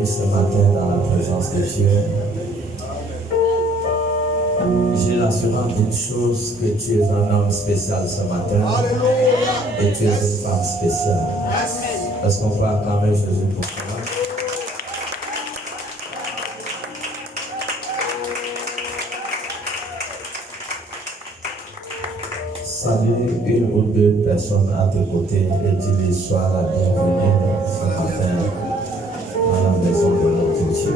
venir ce matin dans la présence de Dieu, j'ai l'assurance d'une chose, que tu es un homme spécial ce matin. Et tu es une femme spéciale. Est-ce qu'on peut acclamer Jésus pour toi? Salue une ou deux personnes à tes côtés et dis-lui sois la bienvenue ce matin dans la maison de notre Dieu.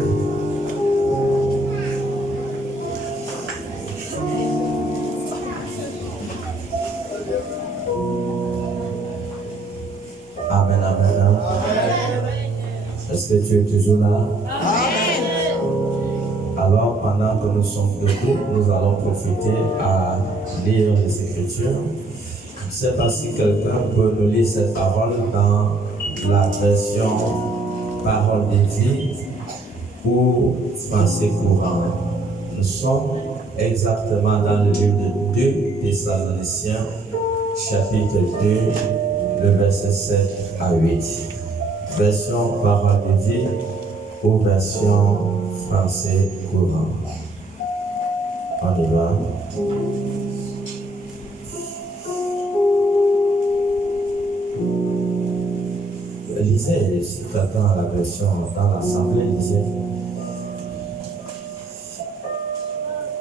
Amen, amen, amen. Est-ce que tu es toujours là? Amen. Alors, pendant que nous sommes debout, nous allons profiter à lire les Écritures. Je ne sais pas si quelqu'un peut nous lire cette parole dans la version Parole de vie ou français courant. Nous sommes exactement dans le livre de 2 Thessaloniciens, chapitre 2, le verset 7 à 8. Version Parole de vie ou version français courant. On y va. Lisez, si quelqu'un a la version dans l'assemblée, lisez.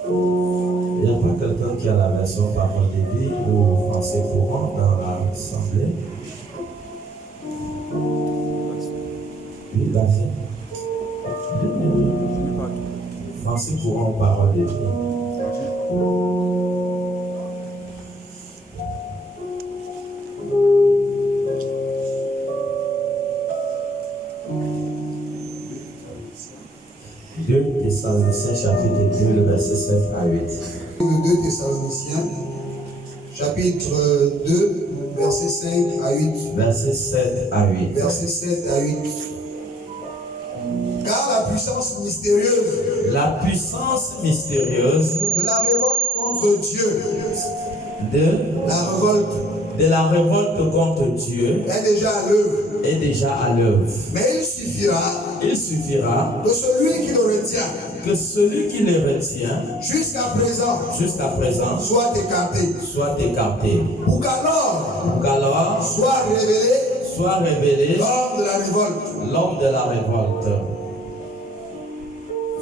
Il n'y a pas quelqu'un qui a la version Parole de vie ou français courant dans l'assemblée? Oui, la vie. Français courant ou Parole de vie? Thessaloniciens chapitre 2, le verset 7 à 8. Le 2 Thessaloniciens chapitre 2, verset 5 à 8. Verset 7 à 8. Verset 7 à 8. Car la puissance mystérieuse de la révolte contre Dieu de la révolte contre Dieu est déjà à l'œuvre. Mais il suffira que celui qui le retient jusqu'à présent soit écarté. Pour qu'alors soit révélé l'homme de la révolte.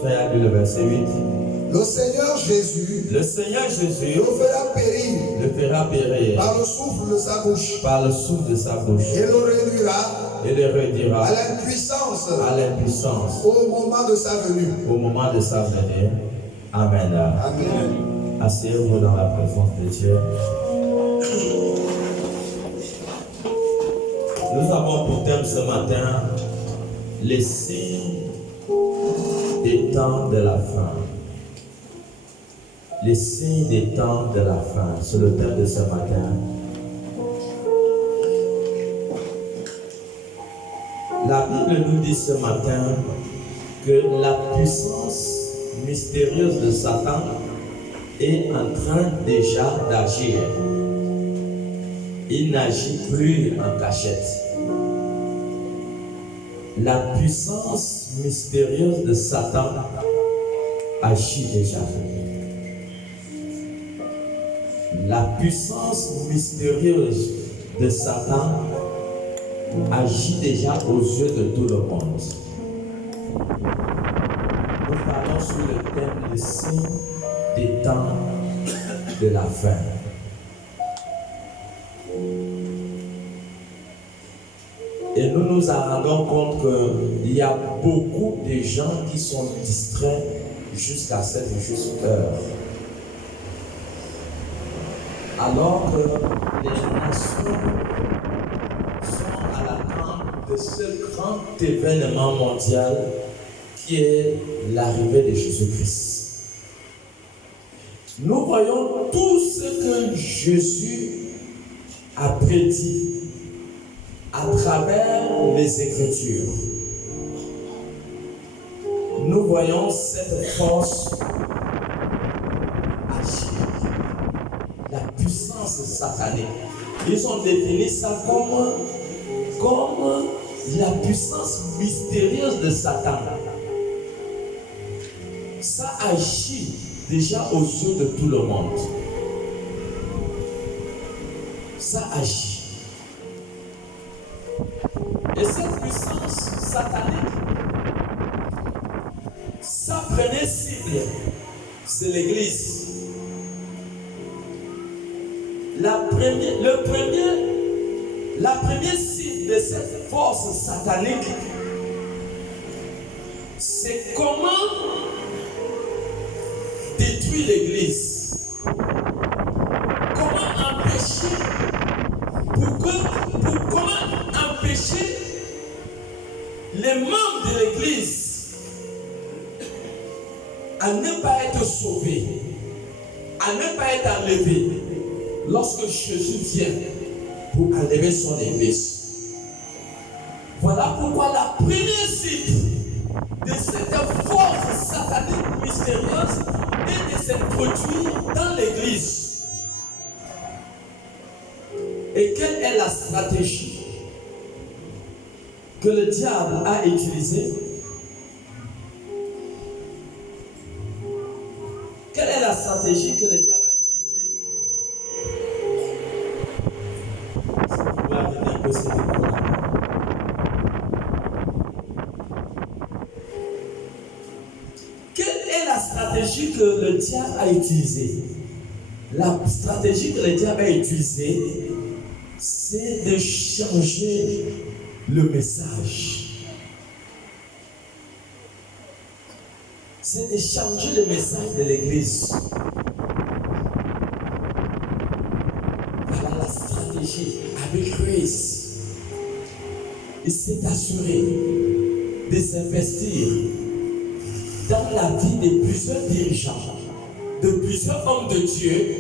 Frère, le verset 8. Le Seigneur Jésus le fera périr par le souffle de sa bouche. Et le réduira à l'impuissance au moment de sa venue. Amen. Amen. Asseyez-vous dans la présence de Dieu. Nous avons pour thème ce matin les signes des temps de la fin. Les signes des temps de la fin. C'est le thème de ce matin. La Bible nous dit ce matin que la puissance mystérieuse de Satan est en train déjà d'agir. Il n'agit plus en cachette. La puissance mystérieuse de Satan agit déjà. La puissance mystérieuse de Satan agit déjà aux yeux de tout le monde. Nous parlons sur le thème des signes des temps de la fin. Et nous nous en rendons compte qu'il y a beaucoup de gens qui sont distraits jusqu'à cette juste heure. Alors que les nations sont à l'attente de ce grand événement mondial qui est l'arrivée de Jésus-Christ. Nous voyons tout ce que Jésus a prédit à travers les Écritures. Nous voyons cette force agir, la puissance satanique. Ils ont défini ça comme la puissance mystérieuse de Satan, ça agit déjà aux yeux de tout le monde. Ça agit. Et cette puissance satanique, ça prenait cible, c'est l'Église. La première cible de cette force satanique, c'est comment détruire l'Église. Comment empêcher, comment empêcher les membres de l'Église à ne pas être sauvés, à ne pas être enlevés lorsque Jésus vient pour enlever son Église. Voilà pourquoi la première cible de cette force satanique mystérieuse est de s'introduire dans l'Église. Et quelle est la stratégie que le diable a utilisée? Quelle est la stratégie que le diable a utilisée? Quelle est la stratégie que le diable a utilisée? La stratégie que le diable a utilisée, c'est de changer le message. C'est de changer le message de l'Église. Voilà la stratégie avec Grace. Il s'est assuré de s'investir dans la vie de plusieurs dirigeants, de plusieurs hommes de Dieu,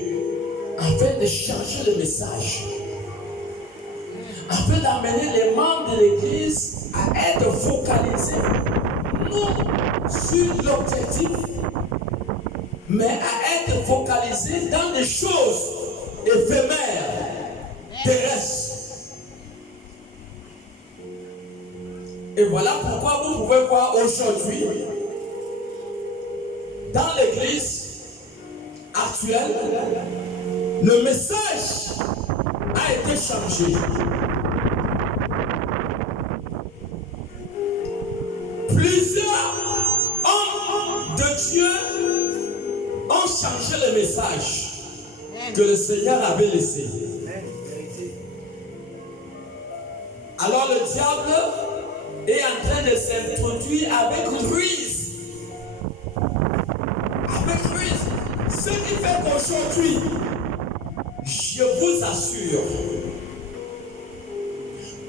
afin de changer le message, afin d'amener les membres de l'Église à être focalisés non sur l'objectif, mais à être focalisés dans des choses éphémères, terrestres. Et voilà pourquoi vous pouvez voir aujourd'hui, dans l'Église actuelle, le message a été changé. Plusieurs hommes de Dieu ont changé le message que le Seigneur avait laissé. Alors le diable est en train de s'introduire avec ruse. Avec ruse. Ce qui fait qu'aujourd'hui, je vous assure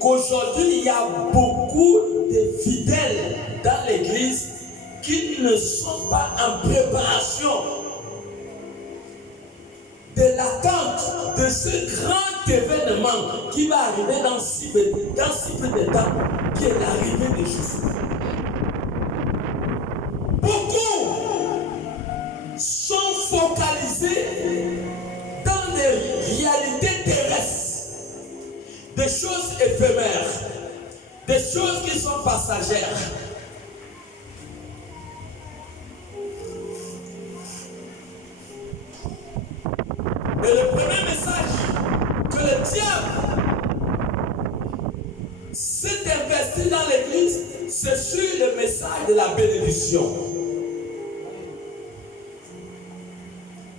qu'aujourd'hui, il y a beaucoup de fidèles dans l'Église qui ne sont pas en préparation de l'attente de ce grand événement qui va arriver dans si peu de temps, qui est l'arrivée de Jésus. Beaucoup sont focalisés dans des réalités terrestres, des choses éphémères, des choses qui sont passagères. Et le premier message que le diable s'est investi dans l'Église, c'est sur le message de la bénédiction.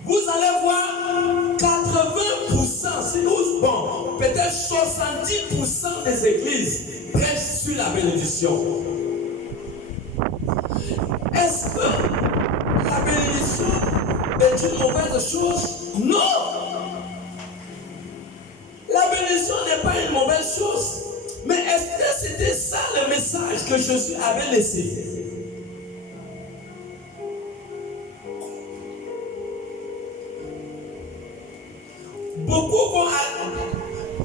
Vous allez voir 80%, bon, peut-être 70% des églises prêchent sur la bénédiction. Est-ce que la bénédiction est une mauvaise chose? Non! La bénédiction n'est pas une mauvaise chose. Mais est-ce que c'était ça le message que Jésus avait laissé?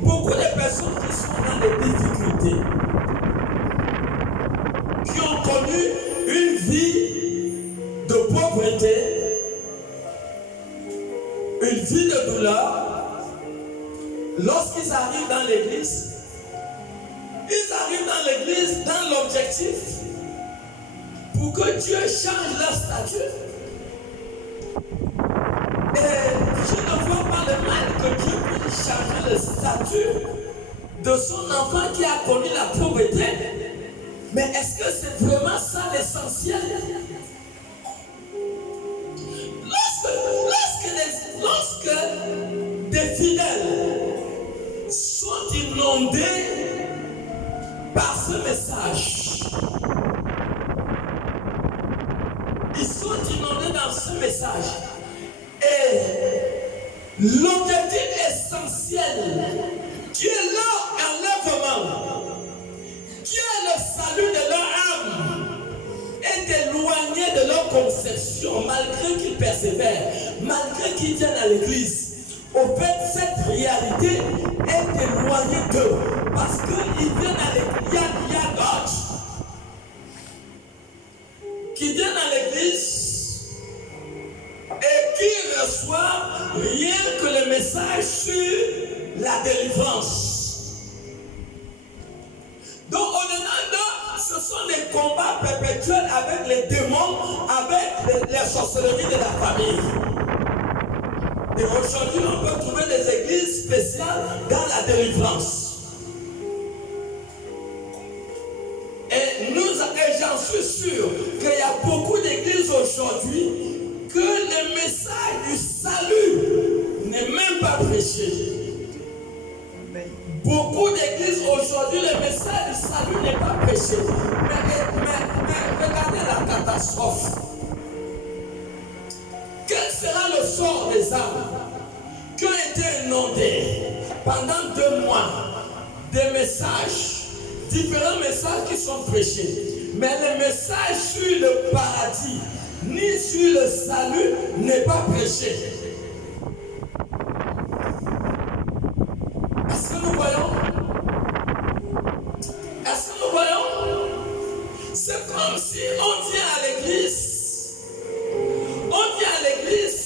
Beaucoup de personnes qui sont dans des difficultés, qui ont connu une vie de pauvreté, une vie de douleur, lorsqu'ils arrivent dans l'église, Ils arrivent dans l'église dans l'objectif pour que Dieu change leur statut. Et je ne vois pas le mal que Dieu puisse changer le statut de son enfant qui a connu la pauvreté. Mais est-ce que c'est vraiment ça l'essentiel? Lorsque des fidèles sont inondés par ce message, ils sont inondés dans ce message, et l'objectif essentiel qui est leur enlèvement, qui est le salut de leur âme, est éloigné de leur conception, malgré qu'ils persévèrent, malgré qu'ils viennent à l'église. Au fait, cette réalité est éloignée d'eux, parce qu'ils viennent à l'église. Il y a d'autres qui viennent à l'église et qui reçoivent rien que le message sur la délivrance. Donc, au-delà d'eux, ce sont des combats perpétuels avec les démons, avec les sorcelleries de la famille. Et aujourd'hui, on peut trouver des églises spéciales dans la délivrance. Et j'en suis sûr qu'il y a beaucoup d'églises aujourd'hui que le message du salut n'est même pas prêché. Beaucoup d'églises aujourd'hui, le message du salut n'est pas prêché. Mais regardez la catastrophe. Quel sera le sort des âmes qui ont été inondées pendant 2 mois des messages, différents messages qui sont prêchés, mais le message sur le paradis ni sur le salut n'est pas prêché? Est-ce que nous voyons? Est-ce que nous voyons? C'est comme si on vient à l'église. On vient à l'église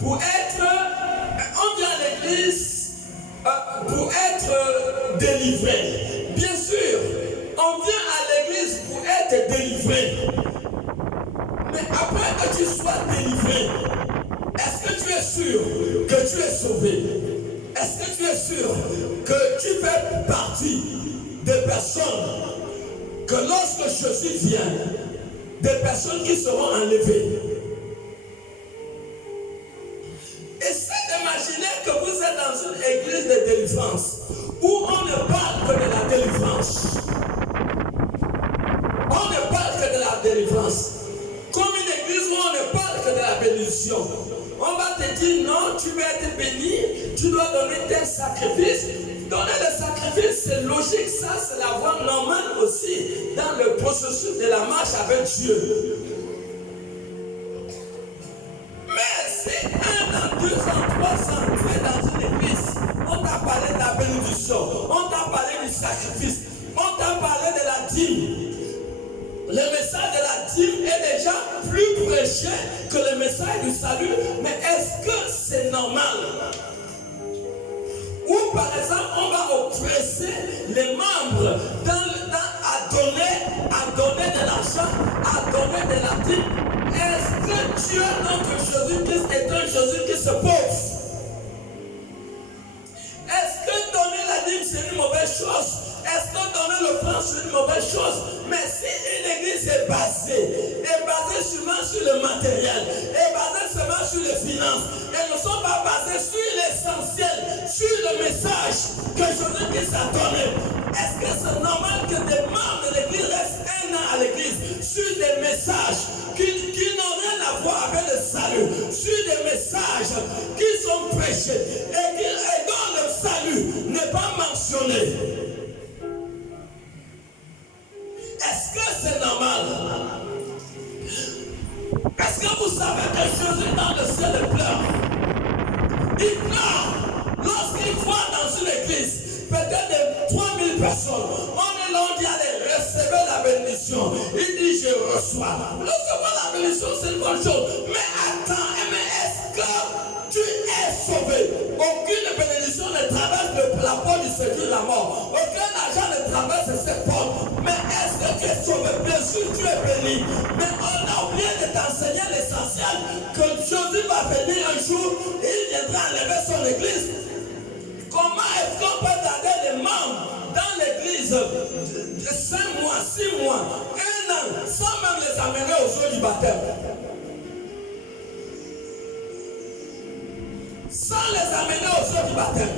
pour être délivré. Bien sûr, on vient à l'église pour être délivré. Mais après que tu sois délivré, est-ce que tu es sûr que tu es sauvé? Est-ce que tu es sûr que tu fais partie des personnes que lorsque Jésus vient, des personnes qui seront enlevées? Essayez d'imaginer que vous êtes dans une église de délivrance où on ne parle que de la délivrance. On ne parle que de la délivrance. Comme une église où on ne parle que de la bénédiction. On va te dire non, tu vas être béni, tu dois donner tes sacrifices. Donner le sacrifice, c'est logique, ça c'est la voie normale aussi dans le processus de la marche avec Dieu. Mais si 1 an, 2 ans, 3 ans, tu es dans une église, on t'a parlé de la bénédiction, on t'a parlé du sacrifice, on t'a parlé de la dîme. Le message de la dîme est déjà plus prêché que le message du salut. Mais est-ce que c'est normal? Ou par exemple, on va oppresser les membres à donner de l'argent, à donner de la dîme. Est-ce que Dieu, notre Jésus-Christ, est un Jésus qui se pose? Est-ce que donner la dîme, c'est une mauvaise chose? Est-ce que donner l'offrande, c'est une mauvaise chose? Mais si une église est basée seulement sur le matériel, est basée seulement sur les finances, et ne sont pas basées sur l'essentiel, sur le message que Jésus-Christ a donné, est-ce que c'est normal que des membres de l'église restent 1 an à l'église sur des messages qui n'ont rien à voir avec le salut, sur des messages qui sont prêchés et dont le salut n'est pas mentionné? Est-ce que c'est normal? Est-ce que vous savez que Jésus dans le ciel pleure? Il pleure lorsqu'il voit dans une église peut-être de 3000 personnes. On est là, on dit allez, recevez la bénédiction. Il dit je reçois. Recevoir la bénédiction, c'est une bonne chose. Mais attends, mais est-ce que tu es sauvé? Aucune bénédiction ne traverse la porte du Seigneur de la mort. Aucun argent ne traverse es béni. Mais on a oublié de t'enseigner l'essentiel, que Jésus va venir un jour et il viendra enlever son église. Comment est-ce qu'on peut garder les membres dans l'église 5 mois, 6 mois, 1 an, sans même les amener au jour du baptême? Sans les amener au jour du baptême.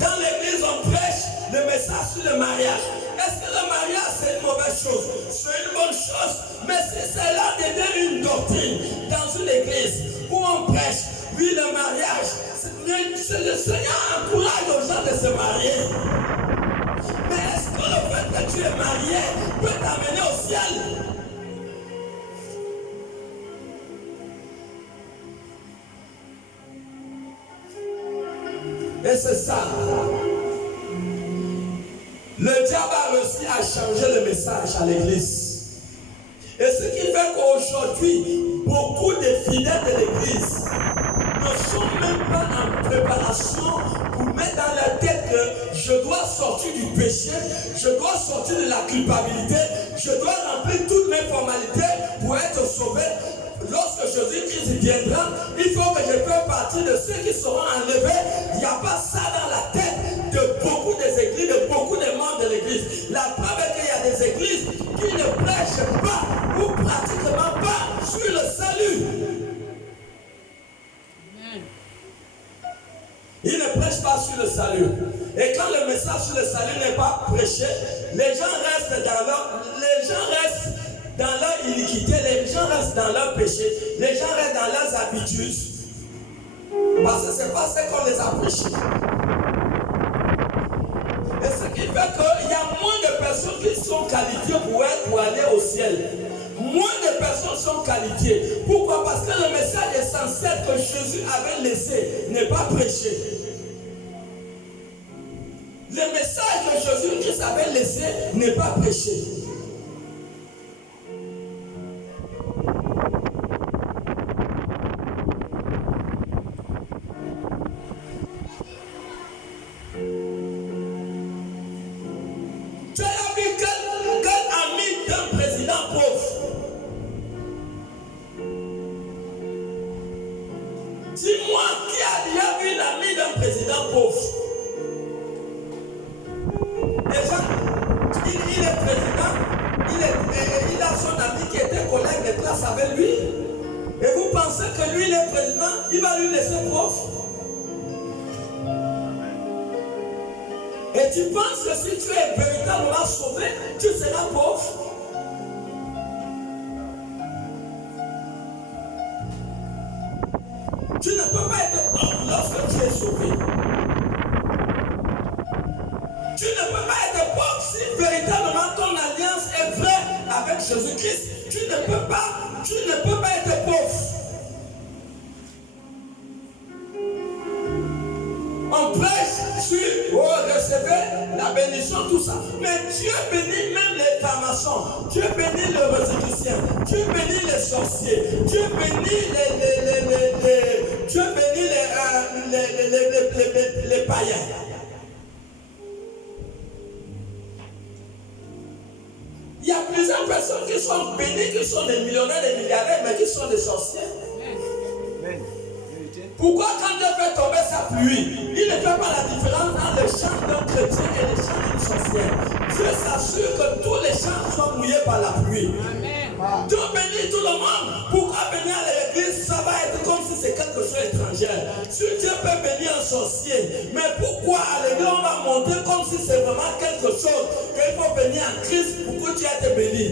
Dans l'église, on prêche le message sur le mariage. Est-ce que le mariage c'est une mauvaise chose? C'est une bonne chose. Mais si cela devient une doctrine dans une église où on prêche, oui, le mariage, le Seigneur encourage aux gens de se marier. Mais est-ce que le fait que tu es marié peut t'amener au ciel? Et c'est ça. Le diable a réussi à changer le message à l'église. Et ce qui fait qu'aujourd'hui, beaucoup de fidèles de l'église ne sont même pas en préparation pour mettre dans la tête que je dois sortir du péché, je dois sortir de la culpabilité, je dois remplir toutes mes formalités pour être sauvé. Lorsque Jésus-Christ viendra, il faut que je fasse partie de ceux qui seront enlevés. Il n'y a pas ça dans la tête de beaucoup des églises, de beaucoup des membres de l'église. La preuve est qu'il y a des églises qui ne prêchent pas ou pratiquement pas sur le salut. Ils ne prêchent pas sur le salut. Et quand le message sur le salut n'est pas prêché, les gens restent dans leur iniquité, les gens restent dans leur péché, les gens restent dans leurs habitudes. Parce que ce n'est pas ce qu'on les a prêchés. Et ce qui fait qu'il y a moins de personnes qui sont qualifiées pour aller au ciel. Moins de personnes sont qualifiées. Pourquoi? Parce que le message essentiel que Jésus avait laissé n'est pas prêché. Le message que Jésus-Christ avait laissé n'est pas prêché. Tu as vu quel ami d'un président pauvre? Dis-moi, qui a déjà vu l'ami d'un président pauvre? Déjà, il est président, il a son ami qui était collègue de classe avec lui. Et vous pensez que lui, il est président, il va lui laisser pauvre? Et tu penses que si tu es véritablement sauvé, tu seras pauvre? Tu ne peux pas être pauvre lorsque tu es sauvé. Tu ne peux pas être pauvre si véritablement ton alliance est vraie avec Jésus-Christ. Tu ne peux pas être pauvre. On prêche sur recevez la bénédiction, tout ça. Mais Dieu bénit même les francs-maçons, Dieu bénit les rosicruciens, Dieu bénit les sorciers, Dieu bénit les païens. Il y a plusieurs personnes qui sont bénies, qui sont des millionnaires, des milliardaires, mais qui sont des sorciers. Pourquoi quand Dieu fait tomber sa pluie, il ne fait pas la différence entre le champ d'un chrétien et le champ d'une sorcière? Dieu s'assure que tous les champs soient mouillés par la pluie. Dieu bénit tout le monde. Pourquoi venir à l'église, ça va être comme si c'est quelque chose d'étranger? Si Dieu peut bénir un sorcier, mais pourquoi à l'église on va montrer comme si c'est vraiment quelque chose qu'il faut venir en Christ pour que tu aies été béni?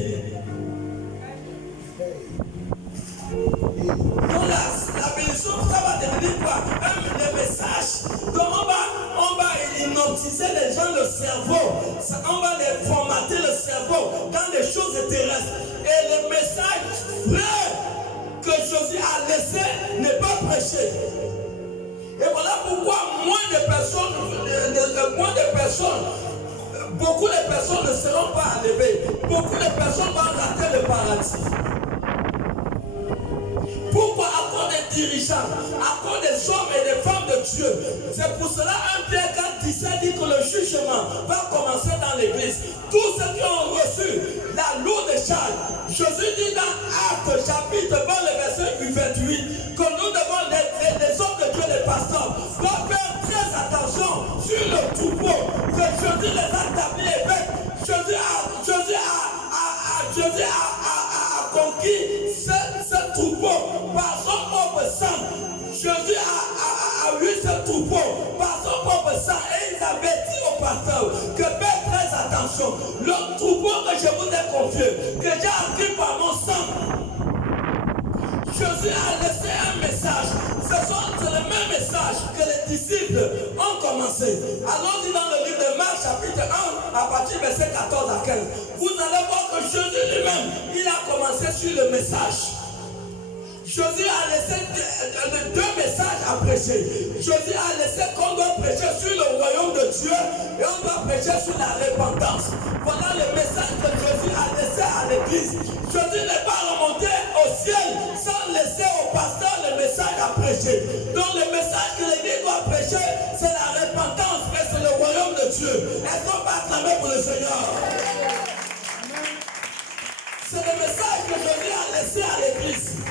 Donc la bénédiction, ça va devenir quoi? Le message. Donc on va hypnotiser les gens le cerveau. On va les formater le cerveau dans les choses terrestres. Et le message vrai que Jésus a laissé n'est pas prêché. Et voilà pourquoi beaucoup de personnes ne seront pas enlevées. Beaucoup de personnes vont rater le paradis. Pourquoi? À cause des dirigeants, à cause des hommes et des femmes de Dieu. C'est pour cela 1 Pierre 4,17 dit que le jugement va commencer dans l'église. Tous ceux qui ont reçu la lourde charge, Jésus dit dans Actes chapitre 20, le verset 28, que nous devons, les hommes de Dieu, les pasteurs, doivent faire très attention sur le troupeau, que Jésus les a établis évêques. Jésus a conquis ce troupeau par son propre sang. Jésus a eu ce troupeau par son propre sang et il avait dit au pasteur que faites très attention. Le troupeau que je vous ai confié, que j'ai acquis par mon sang, Jésus a laissé un message. C'est le même message que les disciples ont commencé. Allons-y dans le livre de Marc chapitre 1 à partir du verset 14 à 15. Vous allez voir que Jésus lui-même, il a commencé sur le message. Jésus a laissé deux messages à prêcher. Jésus a laissé qu'on doit prêcher sur le royaume de Dieu et on doit prêcher sur la repentance. Voilà le message que Jésus a laissé à l'église. Jésus n'est pas remonté au ciel sans laisser au pasteur le message à prêcher. Donc le message que l'église doit prêcher, c'est la repentance et c'est le royaume de Dieu. Est-ce qu'on va acclamer pour le Seigneur? C'est le message que Jésus a laissé à l'église.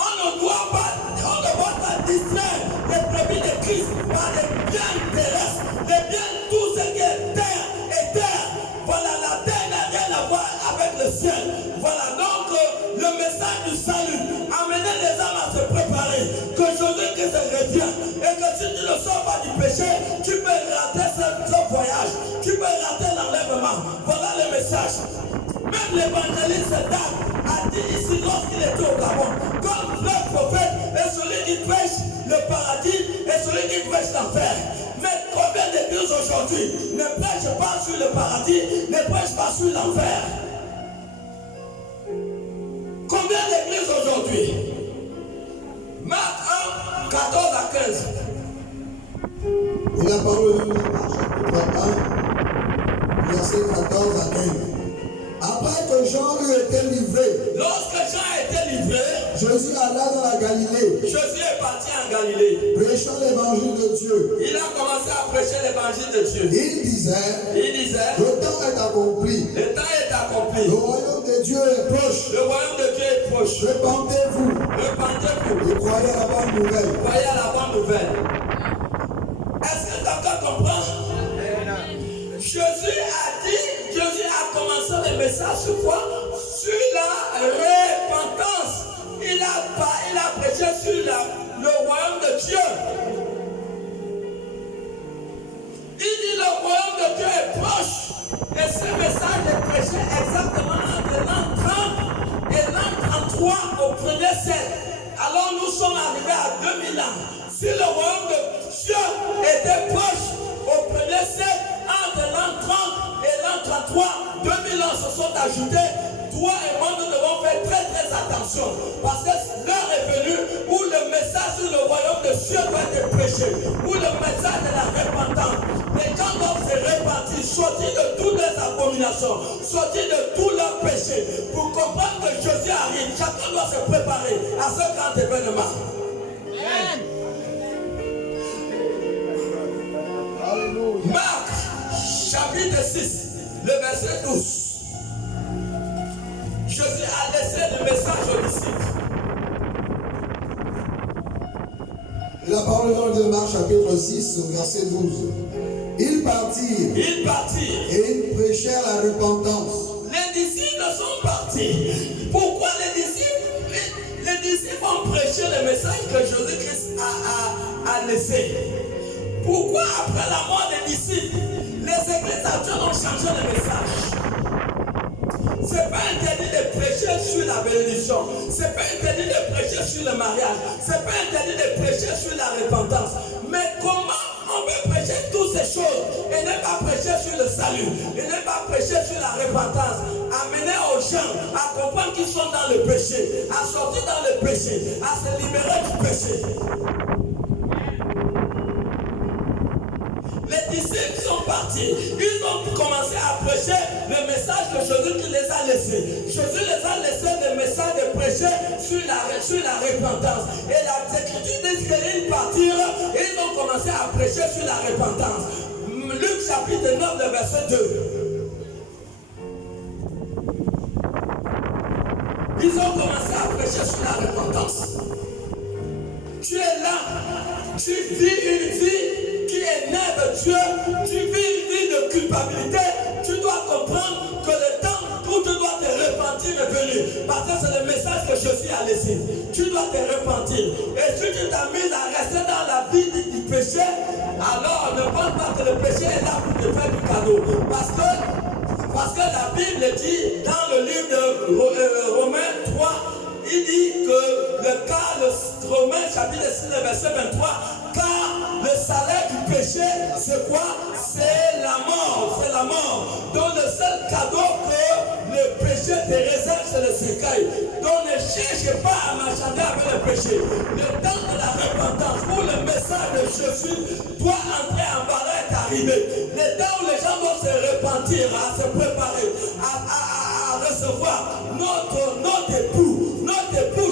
On ne doit pas distraire les brebis de Christ par les biens terrestres, les biens, tout ce qui est terre et terre. Voilà, la terre n'a rien à voir avec le ciel. Voilà donc le message du salut. Amener les âmes à se préparer. Que Jésus-Christ revient. Et que si tu ne sors pas du péché, tu peux rater ce voyage. Tu peux rater l'enlèvement. Voilà le message. Même l'évangéliste Dave a dit ici lorsqu'il était au Gabon, comme le prophète est celui qui prêche le paradis et celui qui prêche l'enfer. Mais combien d'églises aujourd'hui ne prêchent pas sur le paradis, ne prêchent pas sur l'enfer? Combien d'églises aujourd'hui? Marc 1, 14 à 15. Et la parole de Marc chapitre 1, verset 14 à 15. Après que Jean lui était livré, lorsque Jean a été livré, Jésus alla dans la Galilée. Jésus est parti en Galilée, prêchant l'évangile de Dieu. Il a commencé à prêcher l'évangile de Dieu. Il disait, le temps est accompli. Le temps est accompli. Le royaume de Dieu est proche. Le royaume de Dieu est proche. Repentez-vous. Repentez-vous. Et croyez à la bonne nouvelle. Croyez à la bonne nouvelle. Est-ce que quelqu'un comprend? Jésus a commencé le message sur quoi? Sur la repentance. Il a prêché sur le royaume de Dieu. Il dit le royaume de Dieu est proche. Et ce message est prêché exactement entre l'an 30 et l'an 33 au premier siècle. Alors nous sommes arrivés à 2000 ans. Si le royaume de Dieu était proche au premier siècle, entre l'an 30 et l'an 33, 2000 ans se sont ajoutés. Toi et moi, nous devons faire très très attention. Parce que l'heure est venue où le message sur le royaume de Dieu doit être prêché. Où le message de la repentance. Les gens doivent se repentir, sortir de toutes les abominations, sortir de tous leurs péchés. Pour comprendre que Jésus arrive, chacun doit se préparer à ce grand événement. Marc, chapitre 6, le verset 12. Jésus a laissé le message aux disciples. La parole de Marc, chapitre 6, verset 12. Ils partirent. Et ils prêchèrent la repentance. Les disciples sont partis. Pourquoi les disciples ont prêché le message que Jésus-Christ a laissé? Pourquoi après la mort des disciples, les églises actuelles ont changé le message? Ce n'est pas interdit de prêcher sur la bénédiction. Ce n'est pas interdit de prêcher sur le mariage. Ce n'est pas interdit de prêcher sur la repentance. Mais comment on peut prêcher toutes ces choses et ne pas prêcher sur le salut, et ne pas prêcher sur la repentance, amener aux gens à comprendre qu'ils sont dans le péché, à sortir dans le péché, à se libérer du péché? Les disciples sont partis. Ils ont commencé à prêcher le message que Jésus les a laissé. Jésus les a laissé le message de prêcher sur la repentance. Et la Écriture dit qu'ils partirent et ils ont commencé à prêcher sur la repentance. Luc chapitre 9, le verset 2. Ils ont commencé à prêcher sur la repentance. Tu es là, tu vis une vie qui énerve Dieu, tu vis une vie de culpabilité. Tu dois comprendre que le temps où tu dois te repentir est venu. Parce que c'est le message que Jésus a laissé. Tu dois te repentir. Et si tu t'amuses à rester dans la vie du péché, alors ne pense pas que le péché est là pour te faire du cadeau. Parce que la Bible dit dans le livre de Romains 3, il dit que le Romains chapitre 6, verset 23, car le salaire du péché, c'est quoi? C'est la mort. C'est la mort. Donc le seul cadeau que le péché te réserve, c'est le cercueil. Donc ne cherche pas à marchander avec le péché. Le temps de la repentance, où le message de Jésus doit entrer en valeur est arrivé. Le temps où les gens doivent se repentir, à se préparer, à recevoir notre époux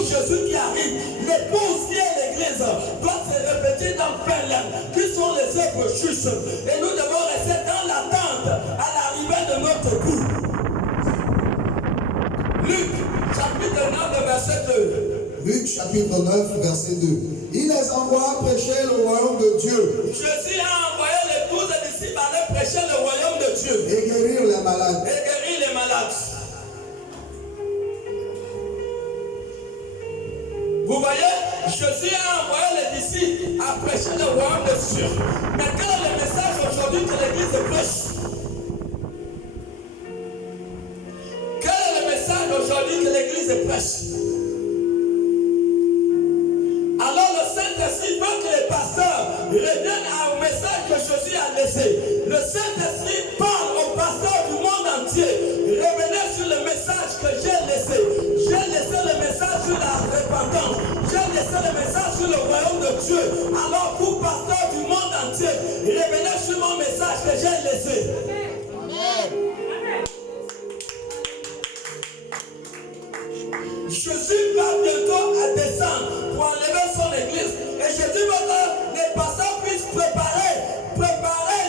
Jésus qui arrive. L'épouse qui est l'église doit se répéter dans Père, qui sont les œuvres justes. Et nous devons rester dans l'attente à l'arrivée de notre époux. Luc chapitre 9, verset 2. Luc chapitre 9, verset 2. Il les envoie prêcher le royaume de Dieu. Jésus a envoyé les 12 disciples aller prêcher le royaume de Dieu. Et guérir les malades. Et guérir les malades. Vous voyez, Jésus a envoyé les disciples à prêcher le royaume de Dieu. Mais quel est le message aujourd'hui que l'Église prêche? Quel est le message aujourd'hui que l'Église prêche? Alors le Saint-Esprit veut que les pasteurs reviennent au message que Jésus a laissé. Le Saint-Esprit parle aux pasteurs du monde entier. Revenez sur le message que j'ai laissé. J'ai laissé le message sur la repentance. J'ai laissé le message sur le royaume de Dieu. Alors vous, pasteurs du monde entier, revenez sur mon message que j'ai laissé. Jésus va bientôt descendre pour enlever son église. Et Jésus veut que les pasteurs puissent préparer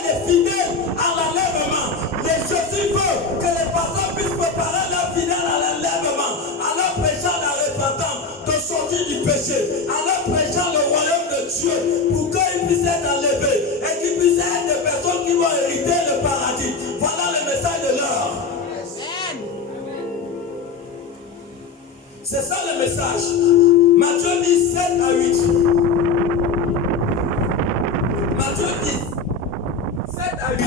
les fidèles à l'enlèvement. Jésus veut que les pasteurs puissent préparer leurs fidèles à l'enlèvement, en leur prêchant la repentance, de sortir du péché, en leur prêchant le royaume de Dieu, pour qu'ils puissent être enlevés et qu'ils puissent être des personnes qui vont hériter le paradis. Voilà le message de l'heure. C'est ça le message. Matthieu 10, 7 à 8. Matthieu 10, 7 à 8.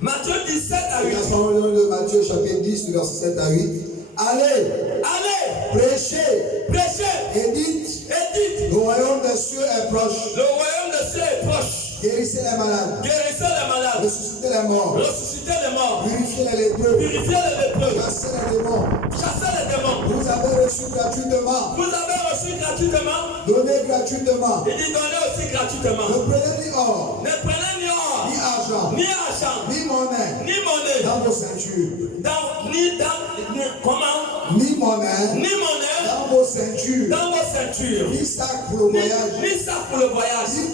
Matthieu 10, 7 à 8. La parole de Matthieu chapitre 10, verset 7 à 8. Allez, prêchez, et dites, le royaume des cieux est proche. Le royaume des cieux est proche. Guérissez les malades. Ressuscitez les morts. Purifiez les lépreux. Chassez les démons. Vous avez reçu gratuitement. Donnez gratuitement. Il dit donnez aussi gratuitement. Ne prenez ni or. Ni argent. Ni monnaie. Dans vos ceintures. Ni monnaie. Dans vos ceintures. Ni sac pour le voyage. Ni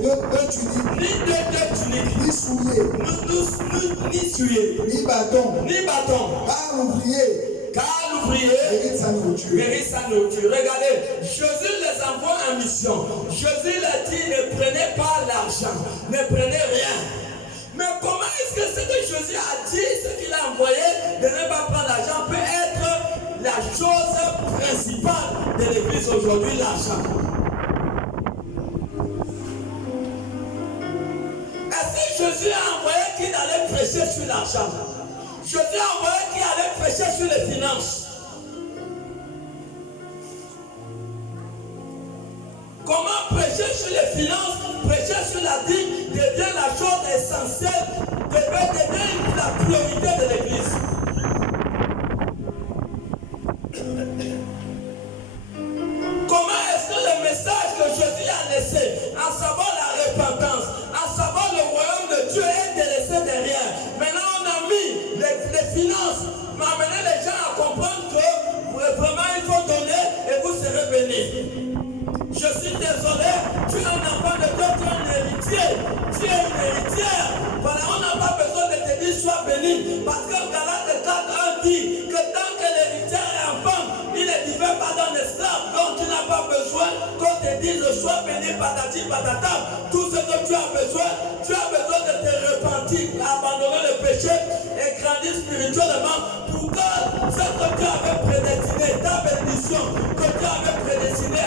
deux tuniques. Ni souliers. Ni bâton. Car l'ouvrier mérite sa nourriture. Regardez, Jésus les envoie en mission. Jésus leur dit, ne prenez pas l'argent, ne prenez rien. Mais comment est-ce que ce que Jésus a dit, ce qu'il a envoyé, de ne pas prendre l'argent, peut être la chose principale de l'Église aujourd'hui, l'argent? Est-ce que Jésus a envoyé qu'il allait prêcher sur l'argent? Jésus a envoyé qu'il allait prêcher sur les finances. Comment prêcher sur les finances, prêcher sur la vie devient la chose essentielle, devient la priorité de l'Église. Comment est-ce que le message que Jésus a laissé, à savoir la repentance, à savoir le disent sois béni, patati patata, tout ce que tu as besoin de te repentir, abandonner le péché et grandir spirituellement pour que ce que tu avais prédestiné, ta bénédiction que tu avais prédestiné,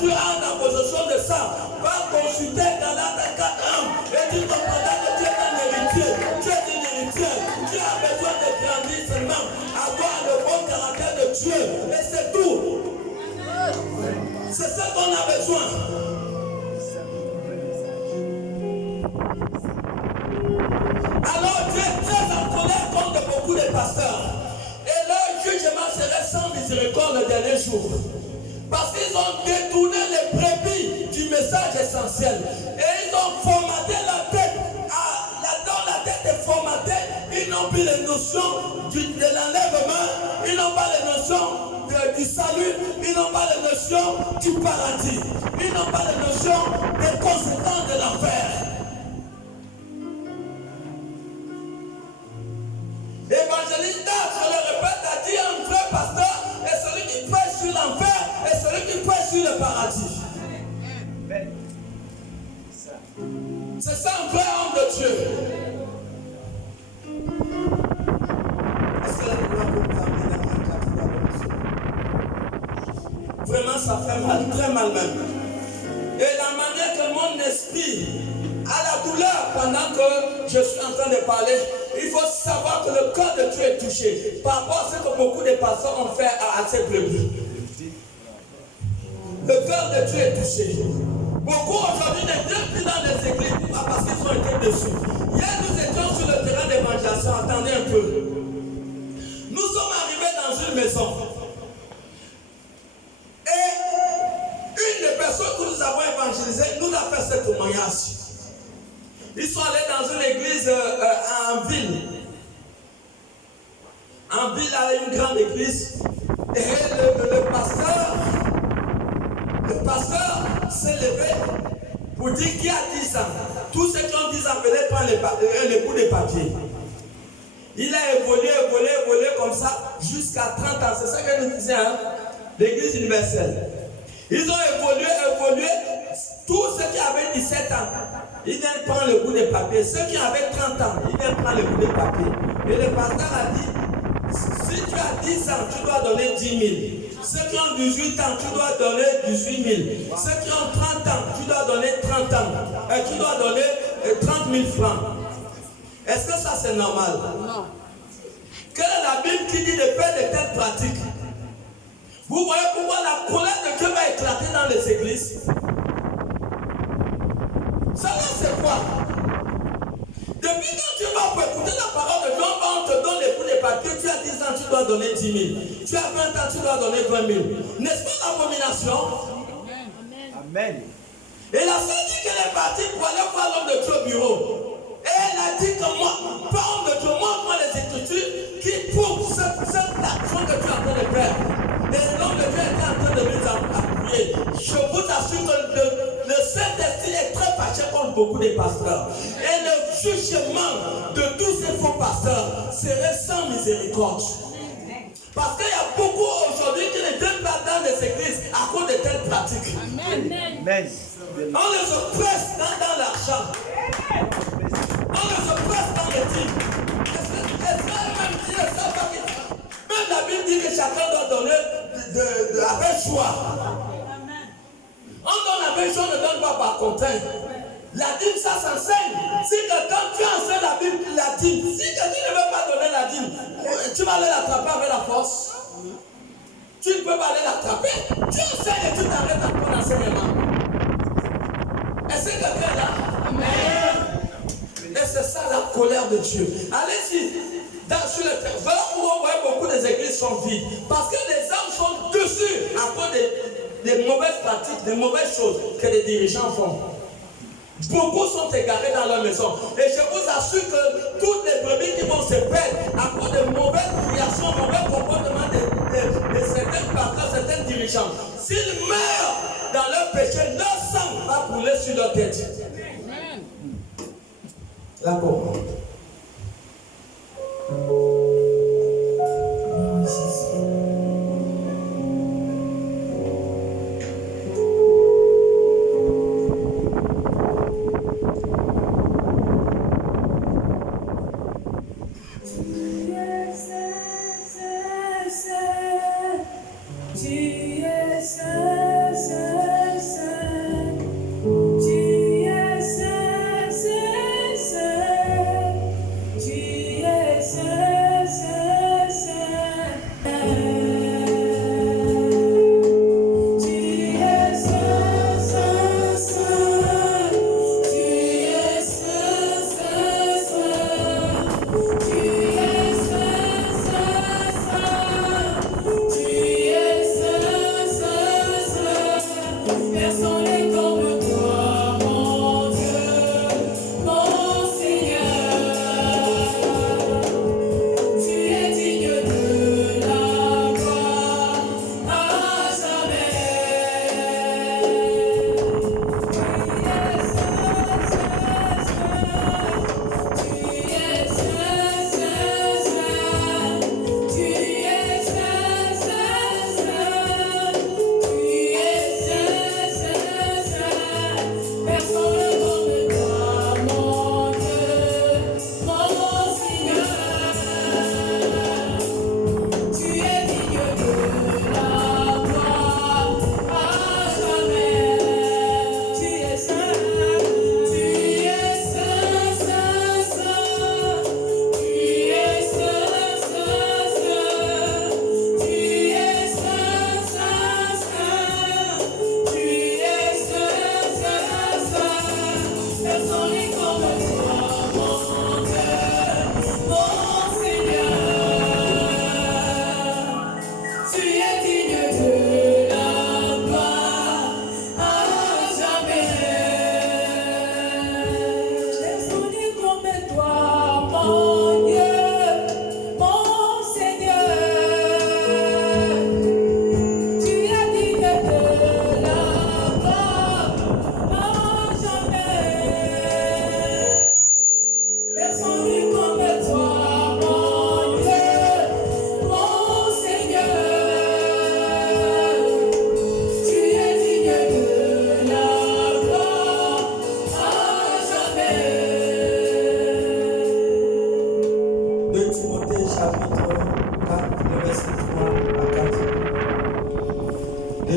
tu as la possession de ça. Va consulter dans la 4 ans et tu comprendras que tu es un héritier, tu es une héritière, tu as besoin de grandir seulement, avoir le bon caractère de Dieu et c'est tout. C'est ça qu'on a besoin. Alors Dieu est très en colère contre beaucoup de pasteurs. Et leur jugement serait sans miséricorde le dernier jour. Parce qu'ils ont détourné les brebis du message essentiel. Et ils ont formaté la tête. Là-dedans, la tête est formatée. Ils n'ont plus les notions de l'enlèvement. Ils n'ont pas les notions du salut. Ils n'ont pas les notions du paradis. Ils n'ont pas les notions des conséquences de l'enfer. Évangéliste, je le répète, a dit un vrai pasteur est celui qui prêche sur l'enfer et celui qui prêche sur le paradis. C'est ça un vrai homme de Dieu. Est-ce que la gloire peut terminer en 4 Vraiment, ça fait mal, très mal même. Et la manière que mon esprit a la douleur pendant que je suis en train de parler, il faut savoir que le cœur de Dieu est touché par rapport à ce que beaucoup de pasteurs ont fait à ces brebis. Le cœur de Dieu est touché. Beaucoup aujourd'hui ne viennent plus dans les églises parce qu'ils ont été dessus. Hier, nous étions sur le terrain d'évangélisation. Attendez un peu. Nous sommes arrivés dans une maison. Et une des personnes que nous avons évangélisées nous a fait ce témoignage. Ils sont allés dans une église en ville. En ville, à une grande église. Et le pasteur s'est levé pour dire qu'il y a 10 ans. Tous ceux qui ont 10 ans, venez prendre les bouts de papier. Il a évolué comme ça jusqu'à 30 ans. C'est ça que nous disions, hein? L'église universelle. Ils ont évolué. Tous ceux qui avaient 17 ans, ils viennent prendre le bout de papier. Ceux qui avaient 30 ans, ils viennent prendre le bout de papier. Et le pasteur a dit, si tu as 10 ans, tu dois donner 10 000. Ceux qui ont 18 ans, tu dois donner 18 000. Ceux qui ont 30 ans, tu dois donner 30 ans. Tu dois donner 30 000 francs. Est-ce que ça c'est normal? Non. Quelle est la Bible qui dit de faire de telles pratiques? Vous voyez pourquoi la colère de Dieu va éclater dans les églises? Ça là c'est quoi? Depuis quand tu vas pour écouter la parole de Dieu, on te donne les bouts de papier, tu as 10 ans, tu dois donner 10 000. Tu as 20 ans, tu dois donner 20 000. N'est-ce pas l'abomination? Amen. Et la sœur dit qu'elle est partie pour aller voir l'homme de Dieu au bureau. Et elle a dit que moi, pas homme de Dieu, montre-moi les écritures qui prouvent cette action que tu es en train de faire. Et l'homme de Dieu était en train de nous appuyer. Je vous assure que le Saint-Esprit est très fâché contre beaucoup de pasteurs. Et le jugement de tous ces faux pasteurs serait sans miséricorde. Parce qu'il y a beaucoup aujourd'hui qui ne viennent pas dans les églises à cause de telles pratiques. Amen. On les oppresse dans l'argent. On les oppresse dans les dîmes. Même la Bible dit que chacun doit donner avec joie. On donne avec joie, ne donne pas par contrainte. La dîme, ça s'enseigne. Si quelqu'un, tu enseignes la Bible, la dîme, si quelqu'un ne veut pas donner la dîme, tu vas aller l'attraper avec la force. Tu ne peux pas aller l'attraper. Tu enseignes et tu t'arrêtes à ton enseignement. Est-ce que quelqu'un est là? Amen. Et c'est ça la colère de Dieu. Allez-y, sur le terrain. Voilà où on voit beaucoup des églises sont vides. Parce que les hommes sont dessus à cause des mauvaises pratiques, des mauvaises choses que les dirigeants font. Beaucoup sont égarés dans leur maison. Et je vous assure que toutes les brebis qui vont se perdre à cause de mauvaises créations, mauvais comportements de certains pasteurs, certains dirigeants. S'ils meurent dans leur péché, leur sang va couler sur leur tête. D'accord.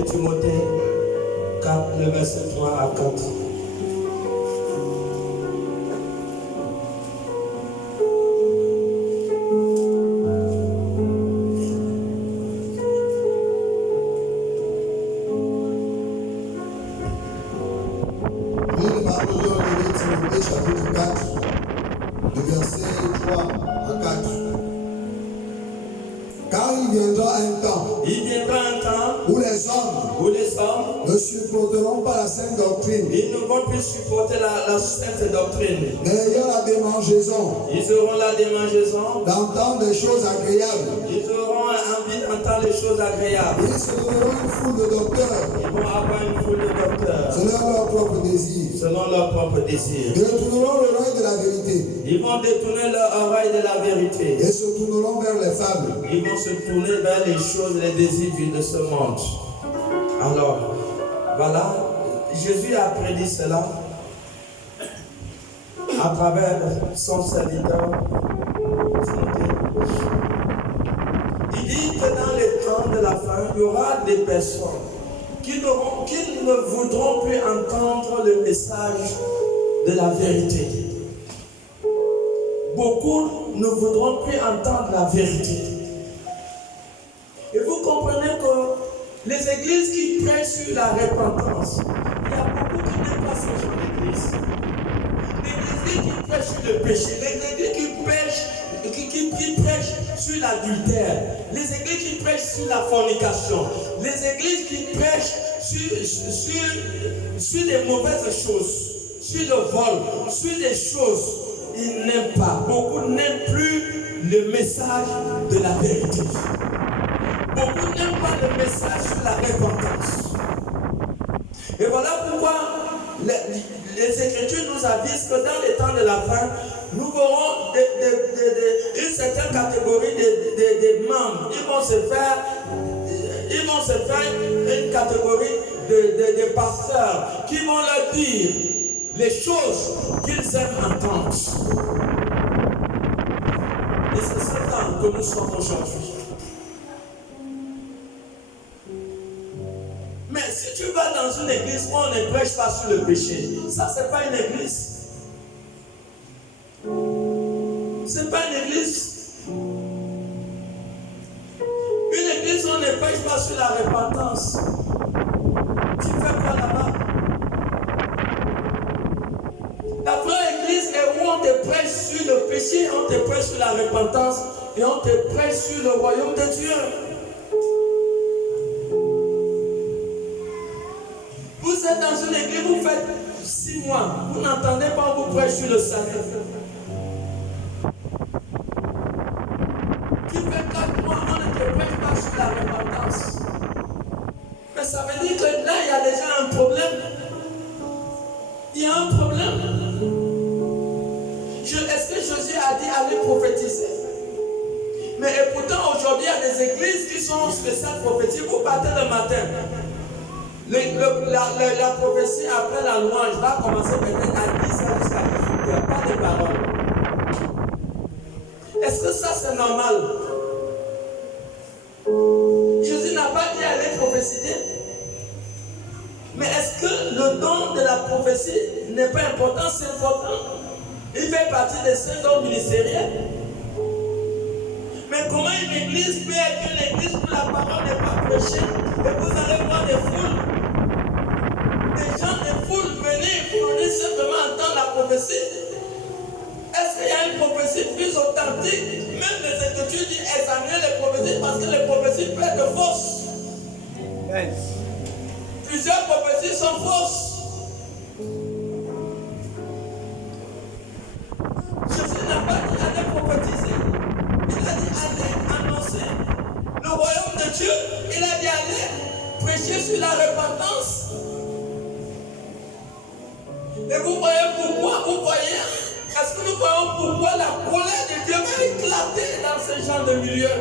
Timothée 4, le verset 3 à 4. Chapitre 4, le verset 3 à 4. Car il viendra un temps où les hommes ne supporteront pas la sainte doctrine. Ils ne vont plus supporter la sainte doctrine. N'ayant la démangeaison. Ils auront la démangeaison d'entendre des choses agréables. Ils auront envie d'entendre des choses agréables. Ils se donneront une foule de docteurs. Ils vont avoir une foule de docteurs. Selon leur propre désir. Selon leur propre désir. Ils détourneront l'oreille de la vérité. Ils vont détourner leur oreille de la vérité. Et se tourneront vers les fables. Ils vont se tourner vers les choses, les désirs de ce monde. Alors, voilà, Jésus a prédit cela à travers son serviteur. Il dit que dans les temps de la fin, il y aura des personnes qui ne voudront plus entendre le message de la vérité. Beaucoup ne voudront plus entendre la vérité. Et vous comprenez que les églises qui prêchent sur la repentance, il y a beaucoup qui n'aiment pas ce genre d'église. Les églises qui prêchent sur le péché, les églises qui prêchent sur l'adultère, les églises qui prêchent sur la fornication, les églises qui prêchent sur des mauvaises choses, sur le vol, sur des choses, ils n'aiment pas. Beaucoup n'aiment plus le message de la vérité. Beaucoup n'aiment pas le message sur la repentance. Et voilà pourquoi les Écritures nous avisent que dans les temps de la fin, nous verrons une certaine catégorie de membres. Ils vont se faire une catégorie de pasteurs qui vont leur dire les choses qu'ils aiment entendre. Et c'est ce temps que nous sommes aujourd'hui. Mais si tu vas dans une église où on ne prêche pas sur le péché, ça c'est pas une église. C'est pas une église. Une église où on ne prêche pas sur la repentance. Tu fais quoi là-bas? La vraie église est où on te prêche sur le péché, on te prêche sur la repentance et on te prêche sur le royaume de Dieu. Vous êtes dans une église, vous faites 6 mois, vous n'entendez pas, on vous prêche sur le salut. Tu fais 4 mois, on ne te prêche pas sur la repentance. Mais ça veut dire que là, il y a déjà un problème. Il y a un problème. Est-ce que Jésus a dit allez prophétiser? Mais et pourtant, aujourd'hui, il y a des églises qui sont spéciales prophétiques. Vous partez le matin. La prophétie après la louange va commencer peut-être à 10h jusqu'à 18h. Pas de parole. Est-ce que ça c'est normal? Jésus n'a pas dit aller prophétiser. Mais est-ce que le don de la prophétie n'est pas important? C'est important. Il fait partie des 5 dons ministériels. Mais comment une église peut être une église où la parole n'est pas prêchée et vous allez voir des foules? Des gens, des foules venir simplement entendre la prophétie. Est-ce qu'il y a une prophétie plus authentique? Même les Écritures disent examiner les prophéties parce que les prophéties peuvent être fausses. Yes. Plusieurs prophéties sont fausses. Jésus n'a pas dit aller prophétiser. Il a dit aller annoncer le royaume de Dieu. Il a dit aller prêcher sur la repentance. Et vous voyez pourquoi, est-ce que nous voyons pourquoi la colère de Dieu va éclater dans ce genre de milieu?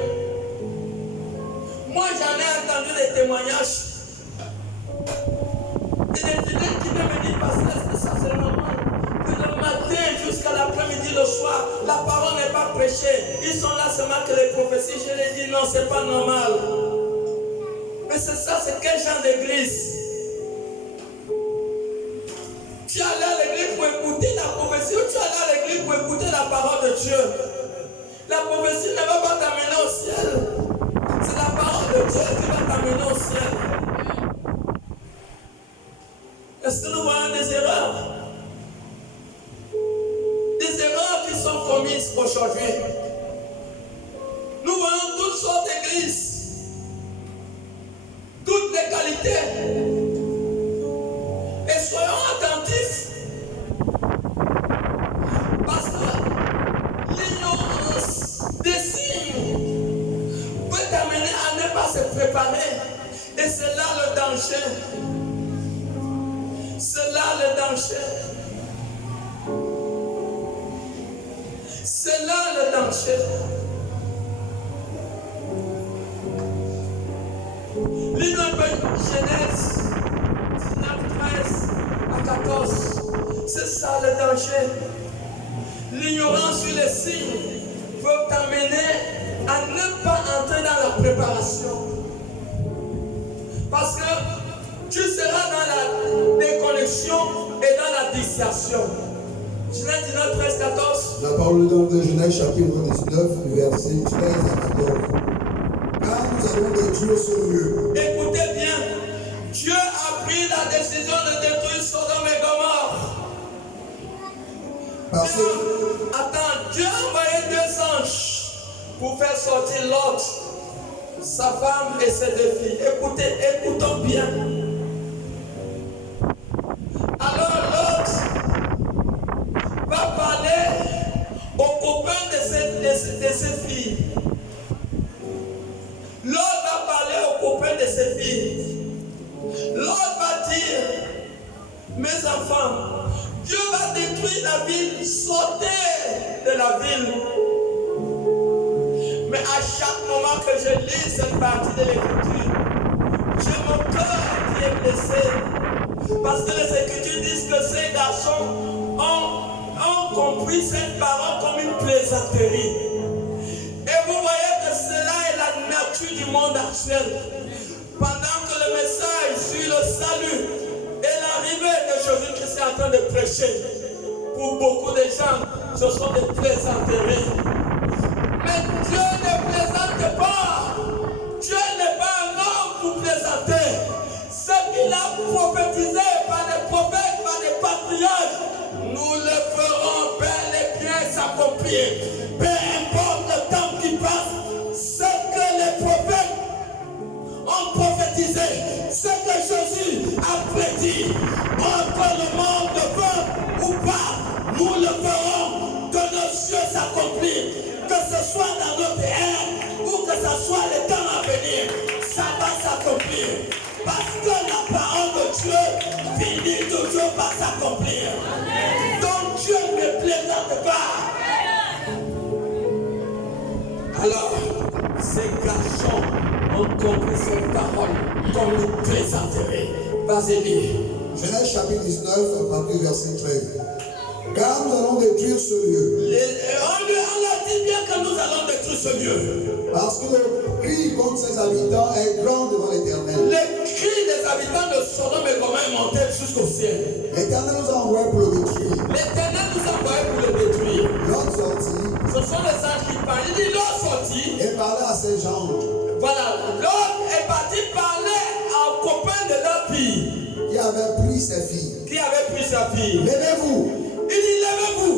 Moi j'en ai entendu des témoignages. Et des fidèles qui viennent me dire, parce que ça c'est normal. Que le matin jusqu'à l'après-midi, le soir, la parole n'est pas prêchée. Ils sont là seulement que les prophéties. Je les dis non, c'est pas normal. Mais Mais c'est ça, c'est quel genre d'église? Tu es allé à l'église pour écouter la prophétie ou tu es allé à l'église pour écouter la parole de Dieu? La prophétie ne va pas t'amener au ciel. C'est la parole de Dieu qui va t'amener au ciel. Est-ce que nous voyons des erreurs? Des erreurs qui sont commises aujourd'hui. Nous voyons toutes sortes d'églises, toutes les qualités. Et soyons attentifs. Parce que l'ignorance des signes peut t'amener à ne pas se préparer. Et c'est là le danger. C'est là le danger. C'est là le danger. Genèse 19, 13 à 14. C'est ça le danger. L'ignorance sur les signes peut t'amener à ne pas entrer dans la préparation. Parce que tu seras dans la déconnexion et dans la dispersion. Genèse 19, 13, 14. La parole de Genèse chapitre 19, verset 13 à 14. Car nous avons détruit ce lieu. Écoutez bien, Dieu a pris la décision de détruire Sodome et Gomorrhe. Dieu a envoyé 2 anges pour faire sortir Lot, sa femme et ses 2 filles. Écoutons bien. Alors Lot va parler aux copains de ses filles. Lot va parler aux copains de ses filles. Lot va dire, mes enfants, Dieu va détruire la ville, sortez de la ville. Mais à chaque moment que je lis cette partie de l'écriture, j'ai mon cœur qui est blessé. Parce que les Écritures disent que ces garçons ont compris cette parole comme une plaisanterie. Et vous voyez que cela est la nature du monde actuel. Pendant que le message sur le salut et l'arrivée de Jésus-Christ est en train de prêcher, pour beaucoup de gens, ce sont des plaisanteries. Mais Dieu ne plaisante pas. Dieu n'est pas un homme pour plaisanter. Ce qu'il a prophétisé par des prophètes, par des patriarches, nous le ferons bel et bien s'accomplir. Peu importe le temps qui passe, ce que les prophètes ont prophétisé, ce que Jésus a prédit, entre le monde de feu ou pas, nous le ferons, que nos cieux s'accomplissent, que ce soit dans notre ère ou que ce soit les temps à venir, ça va s'accomplir. Parce que la parole de Dieu finit toujours par s'accomplir. Donc Dieu ne plaisante pas. Alors, ces garçons ont compris cette parole comme une plaisanterie. Vas-y, dis. Genèse chapitre 19, à partir du verset 13. Car nous allons détruire ce lieu. On a dit bien que nous allons détruire ce lieu. Parce que le cri contre ses habitants est grand devant l'Éternel. Le cri des habitants de Sodome et Gomorrhe est monté jusqu'au ciel. L'Éternel nous a envoyé pour le détruire. L'Éternel nous a envoyé pour le détruire. Lot sortit. Ce sont les anges qui parlent. Il dit Lot sortit. Et parlait à ses gens. Voilà, Lot est parti parler aux copains de leur fille. Qui avait pris ses filles. Qui avait pris sa fille. Levez-vous. Il dit levez-vous.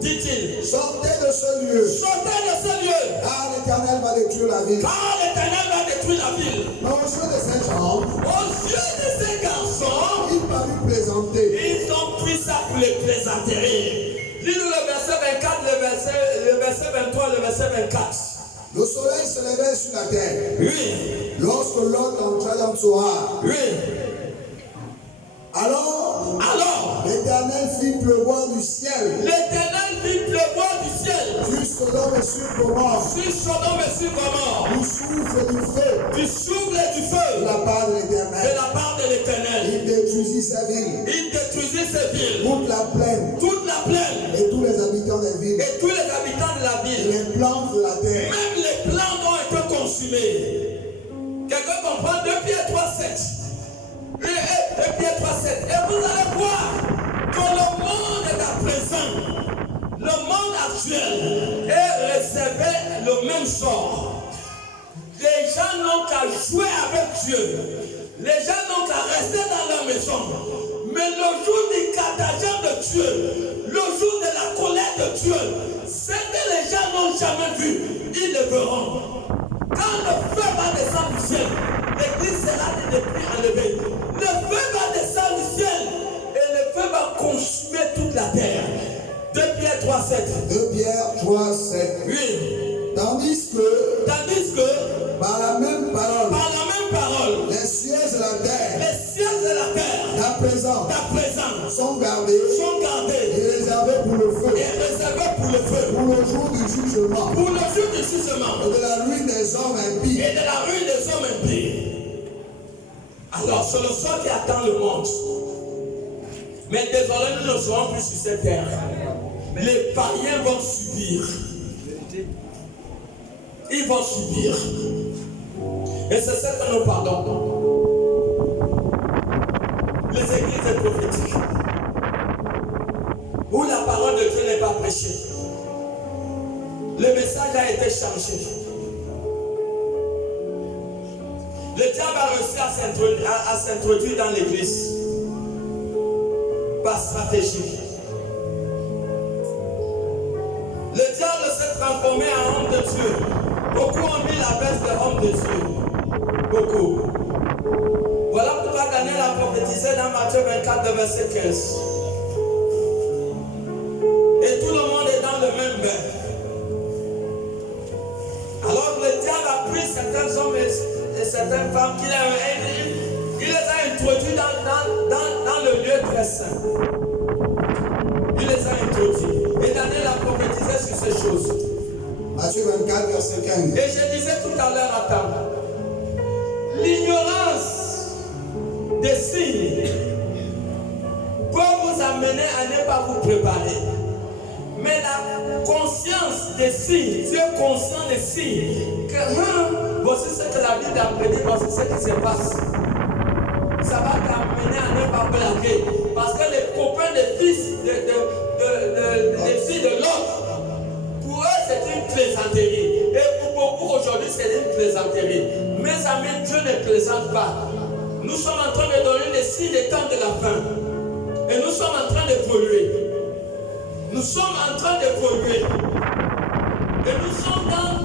Dit-il. Sortez de ce lieu. Sortez de ce lieu. Car l'Éternel va détruire la ville. Car l'Éternel va détruire la ville. Mais aux yeux de ces gens, aux yeux de ces garçons, ils parurent plaisanter. Ils ont pris ça pour les plaisanteries. Lis-nous le verset 24, le verset 23, le verset 24. Le soleil se levait sur la terre. Oui. Lorsque Lot entra dans Tsoar. Oui. Alors, l'Éternel fit pleuvoir du ciel. L'Éternel fit pleuvoir du ciel. Sur Sodome et sur Gomorrhe. Sur Sodome et sur Gomorrhe. Du souffle du feu. Du souffle et du feu. De la part de l'Éternel. De la part de l'Éternel. Il détruisit sa ville. Il détruisit ses villes. Toute la plaine. Toute la plaine. Et tous les habitants des villes. Et tous les habitants de la ville. Et les plantes de la terre. Même les plantes ont été consumées. Quelqu'un devez comprendre 2 Pierre 3:7. 2 Pierre 3:7. Et vous allez voir que le monde est à présent, le monde actuel est réservé le même sort. Les gens n'ont qu'à jouer avec Dieu. Les gens n'ont qu'à rester dans leur maison. Mais le jour du catagène de Dieu, le jour de la colère de Dieu, ce que les gens n'ont jamais vu, ils le verront. Quand le feu va descendre du ciel, l'église sera depuis enlevée. Le feu va descendre du ciel et le feu va consumer toute la terre. 2 Pierre 3:7. 2 Pierre 3:7. Oui. Tandis que par la même parole, les cieux et la terre, d'à présent, sont gardés et réservés pour le feu, pour le jour du jugement, et de la ruine des hommes impies. Alors, c'est le sort qui attend le monde. Mais désormais, nous ne serons plus sur cette terre. Les païens vont subir. Ils vont subir. Et c'est ce que nous parlons. Les églises prophétiques, où la parole de Dieu n'est pas prêchée. Le message a été changé. Le diable a réussi à s'introduire dans l'église par stratégie. Le diable s'est transformé en homme de Dieu. Beaucoup ont mis la veste de homme de Dieu. Beaucoup. Voilà pourquoi Daniel a prophétisé dans Matthieu 24, verset 15. Et tout le monde est dans le même bain. Alors le diable a pris certains hommes et certaines femmes il les a introduits dans le lieu très saint. Il les a introduits. Et Daniel a prophétisé sur ces choses. Matthieu 24, verset 15. Et je disais tout à l'heure, attends, l'ignorance des signes peut vous amener à ne pas vous préparer. Mais la conscience des signes, Dieu est conscient des signes, que voici ce que la Bible a prédit, voici ce qui se passe. Ça va t'amener à ne pas blaguer. Parce que les copains des fils des filles de l'autre, pour eux c'est une plaisanterie. Et pour beaucoup aujourd'hui c'est une plaisanterie. Mes amis, Dieu ne plaisante pas. Nous sommes en train de donner les signes des temps de la fin. Et nous sommes en train d'évoluer. Nous sommes en train d'évoluer. Et nous sommes dans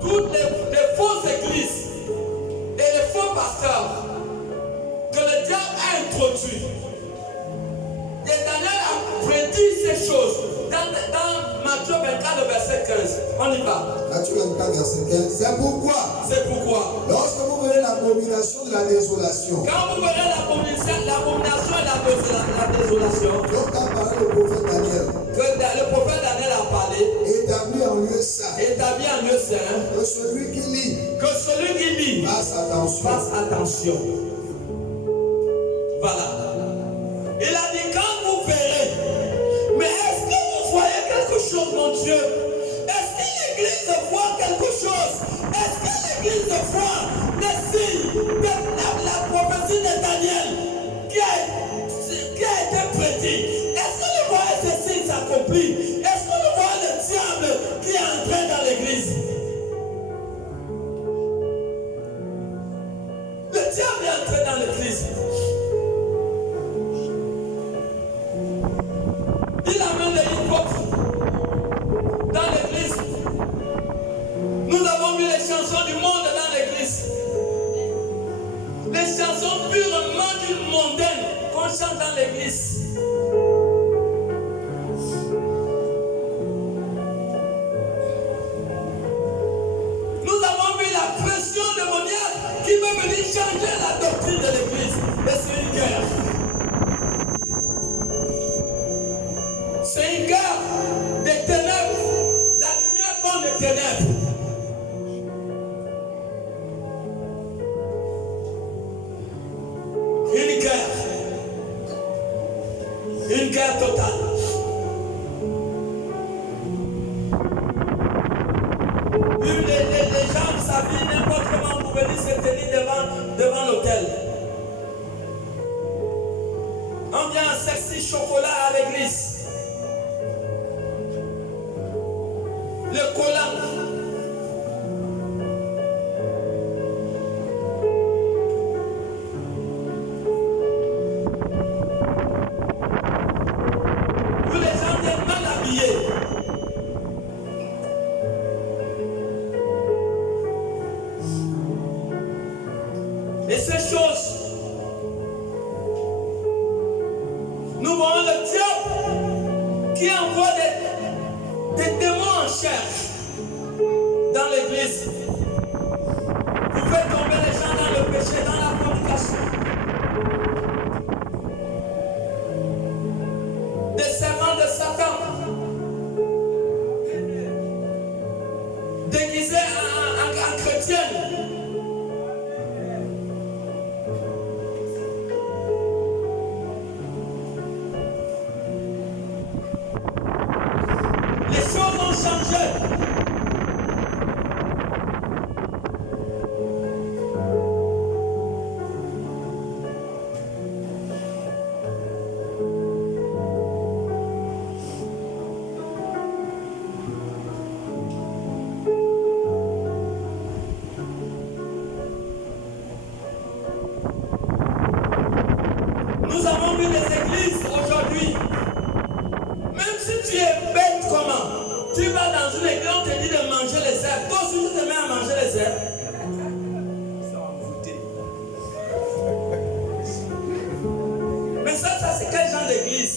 toutes les fausses églises et les faux pasteurs que le diable a introduits. Et Daniel a prédit ces choses dans Matthieu 24, verset 15. On y va. Matthieu 24, verset 15. C'est pourquoi, lorsque vous verrez l'abomination de la désolation, quand vous verrez l'abomination et la désolation, donc a parlé le prophète Daniel, que le prophète Daniel a parlé, établi en lieu saint, que celui qui lit, fasse attention. Voilà. Il a dit quand vous verrez, mais est-ce que vous voyez quelque chose, mon Dieu? Est-ce que l'église voit quelque chose? Est-ce que l'église voit les signes de la prophétie de Daniel qui a été prédit? Est-ce que vous voyez ces signes s'accomplir? Est-ce que vous voyez le diable qui est entré dans l'église? Le diable est entré dans l'église. Il amène les hypocrites dans l'église. Nous avons mis les chansons du monde dans l'église. Les chansons purement d'une mondaine qu'on chante dans l'église. Nous avons mis la pression démoniaque qui veut venir changer la doctrine de l'église. Et c'est une guerre. C'est une guerre des ténèbres. La lumière contre les ténèbres. Une guerre totale. Les gens, ça vit n'importe comment vous venez, c'est calice, le collant. Où les gens viennent mal habillés. Et ces choses, nous voyons le diable qui envoie des démons en chair dans l'église. Vous faites tomber les gens dans le péché, dans la fornication. Des servants de Satan, déguisés en chrétiennes. Les choses ont changé. Nous avons vu des églises aujourd'hui. Même si tu es bête comment, tu vas dans une église, on te dit de manger les herbes. Toi aussi, tu te mets à manger les herbes. Mais ça c'est quel genre d'église?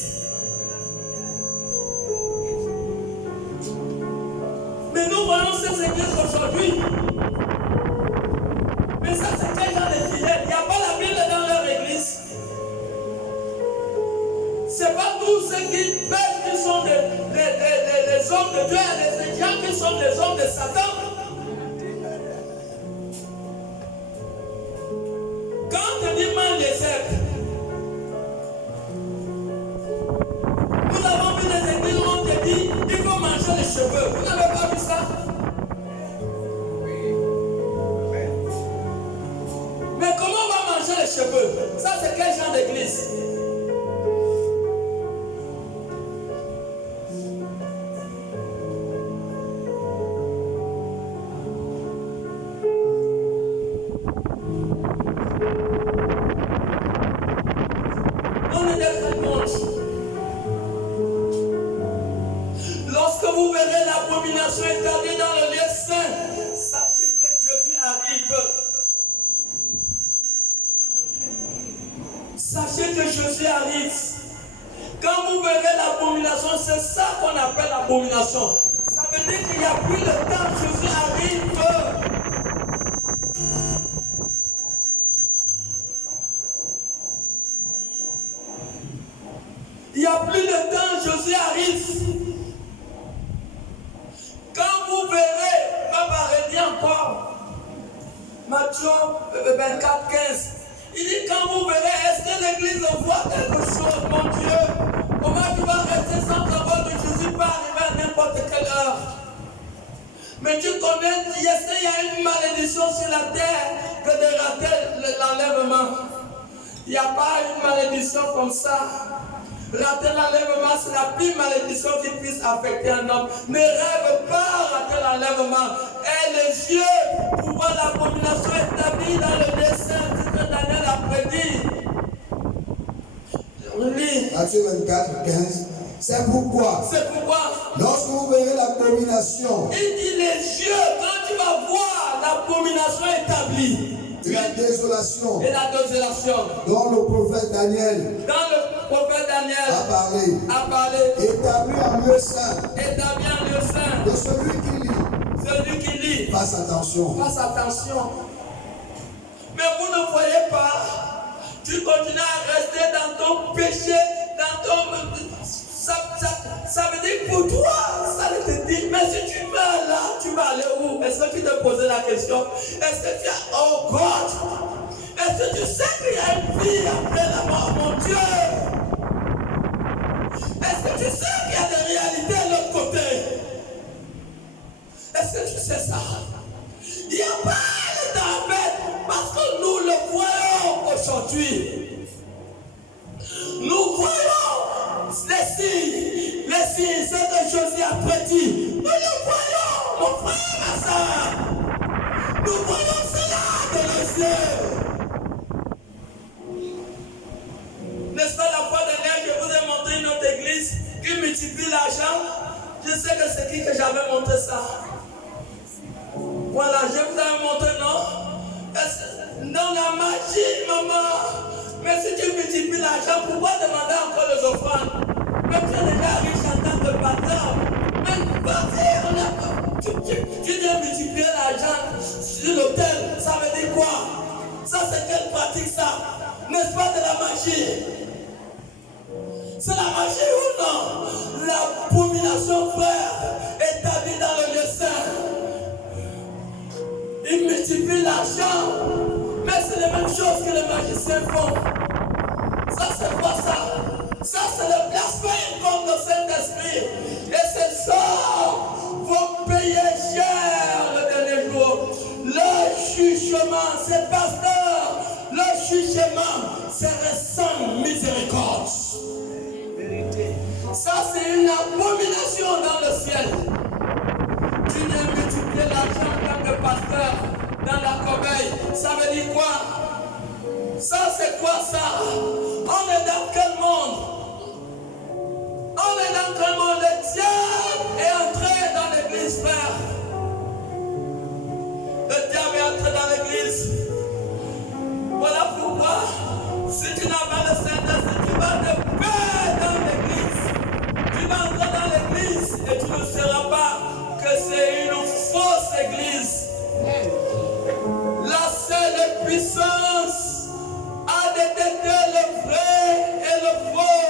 Mais nous voyons ces églises aujourd'hui. Mais ça c'est quel genre de fidèles? Il n'y a pas la Bible dans leur église. C'est pas tous ceux qui pêchent qui sont des hommes de Dieu et des gens qui sont des hommes de Satan. Quand on te dit mange des herbes, nous avons vu des églises où on te dit il faut manger les cheveux. Vous n'avez pas vu ça? Mais comment on va manger les cheveux? Ça c'est quel genre d'église? Lorsque vous verrez l'abomination établie dans le lieu saint, sachez que Jésus arrive. Sachez que Jésus arrive. Quand vous verrez l'abomination, c'est ça qu'on appelle l'abomination. Ça veut dire qu'il n'y a plus de temps, Jésus arrive. Il n'y a plus de temps, Jésus arrive. Quand vous verrez, ma parole dit encore, Matthieu 24, 15, il dit quand vous verrez, est-ce que l'église voit quelque chose, mon Dieu? Comment tu vas rester sans savoir que Jésus peut arriver à n'importe quelle heure? Mais tu connais, est-ce qu'il y a une malédiction sur la terre que de rater l'enlèvement? Il n'y a pas une malédiction comme ça. Rater l'enlèvement, c'est la pire malédiction qui puisse affecter un homme. Ne rêve pas rater l'enlèvement. Et les yeux pour voir l'abomination établie dans le dessein, c'est que Daniel a prédit. Oui. Matthieu 24, 15. C'est pourquoi, lorsque vous verrez l'abomination, il dit les yeux, quand tu vas voir l'abomination établie, et la désolation, dont le prophète Daniel a parlé, établi en lieu saint, de celui qui lit, fasse attention. Mais vous ne voyez pas, tu continues à rester dans ton péché, dans ton... Ça veut dire que pour toi, ça te dit, mais si tu meurs là, tu vas aller où? Est-ce que tu te posais la question? Est-ce que tu as, oh God, est-ce que tu sais qu'il y a une vie après la mort, mon Dieu? Est-ce que tu sais qu'il y a des réalités de l'autre côté? Est-ce que tu sais ça? Il n'y a pas de tempête parce que nous le voyons aujourd'hui. Nous voyons les signes. signes, ce que Josué a prédit, nous le voyons, mon frère, ma soeur. Nous voyons cela dans nos yeux. N'est-ce pas, la fois dernière, je vous ai montré une autre église qui multiplie l'argent. Je sais que c'est qui que j'avais montré ça. Voilà, je vous avais montré, non? Dans la magie, maman. Mais si tu multiplies l'argent, pourquoi demander encore les offrandes? Mais tu es déjà riche en tant que pasteur. Mais vas-y, tu viens multiplier l'argent sur l'autel. Ça veut dire quoi? Ça, c'est quelle pratique, ça? N'est-ce pas de la magie? C'est la magie ou non? L'abomination, frère, établie dans le lieu saint. Ils multiplient l'argent, mais c'est la même chose que les magiciens font. Ça, c'est quoi ça? Ça, c'est le blasphème contre le Saint-Esprit. Et ces sorts vont payer cher le dernier jour. Le jugement, c'est pasteur. Le jugement, c'est récent miséricorde. Ça, c'est une abomination dans le ciel. Tu viens multiplier l'argent en tant que pasteur dans la corbeille. Ça veut dire quoi? Ça, c'est quoi ça? On est dans quel monde? On est dans quel monde? Le diable est entré dans l'église, frère. Le diable est entré dans l'église. Voilà pourquoi, si tu n'as pas le Saint-Esprit, tu vas te perdre dans l'église. Tu vas entrer dans l'église et tu ne sauras pas que c'est une fausse église. La seule puissance à détecter le vrai et le faux.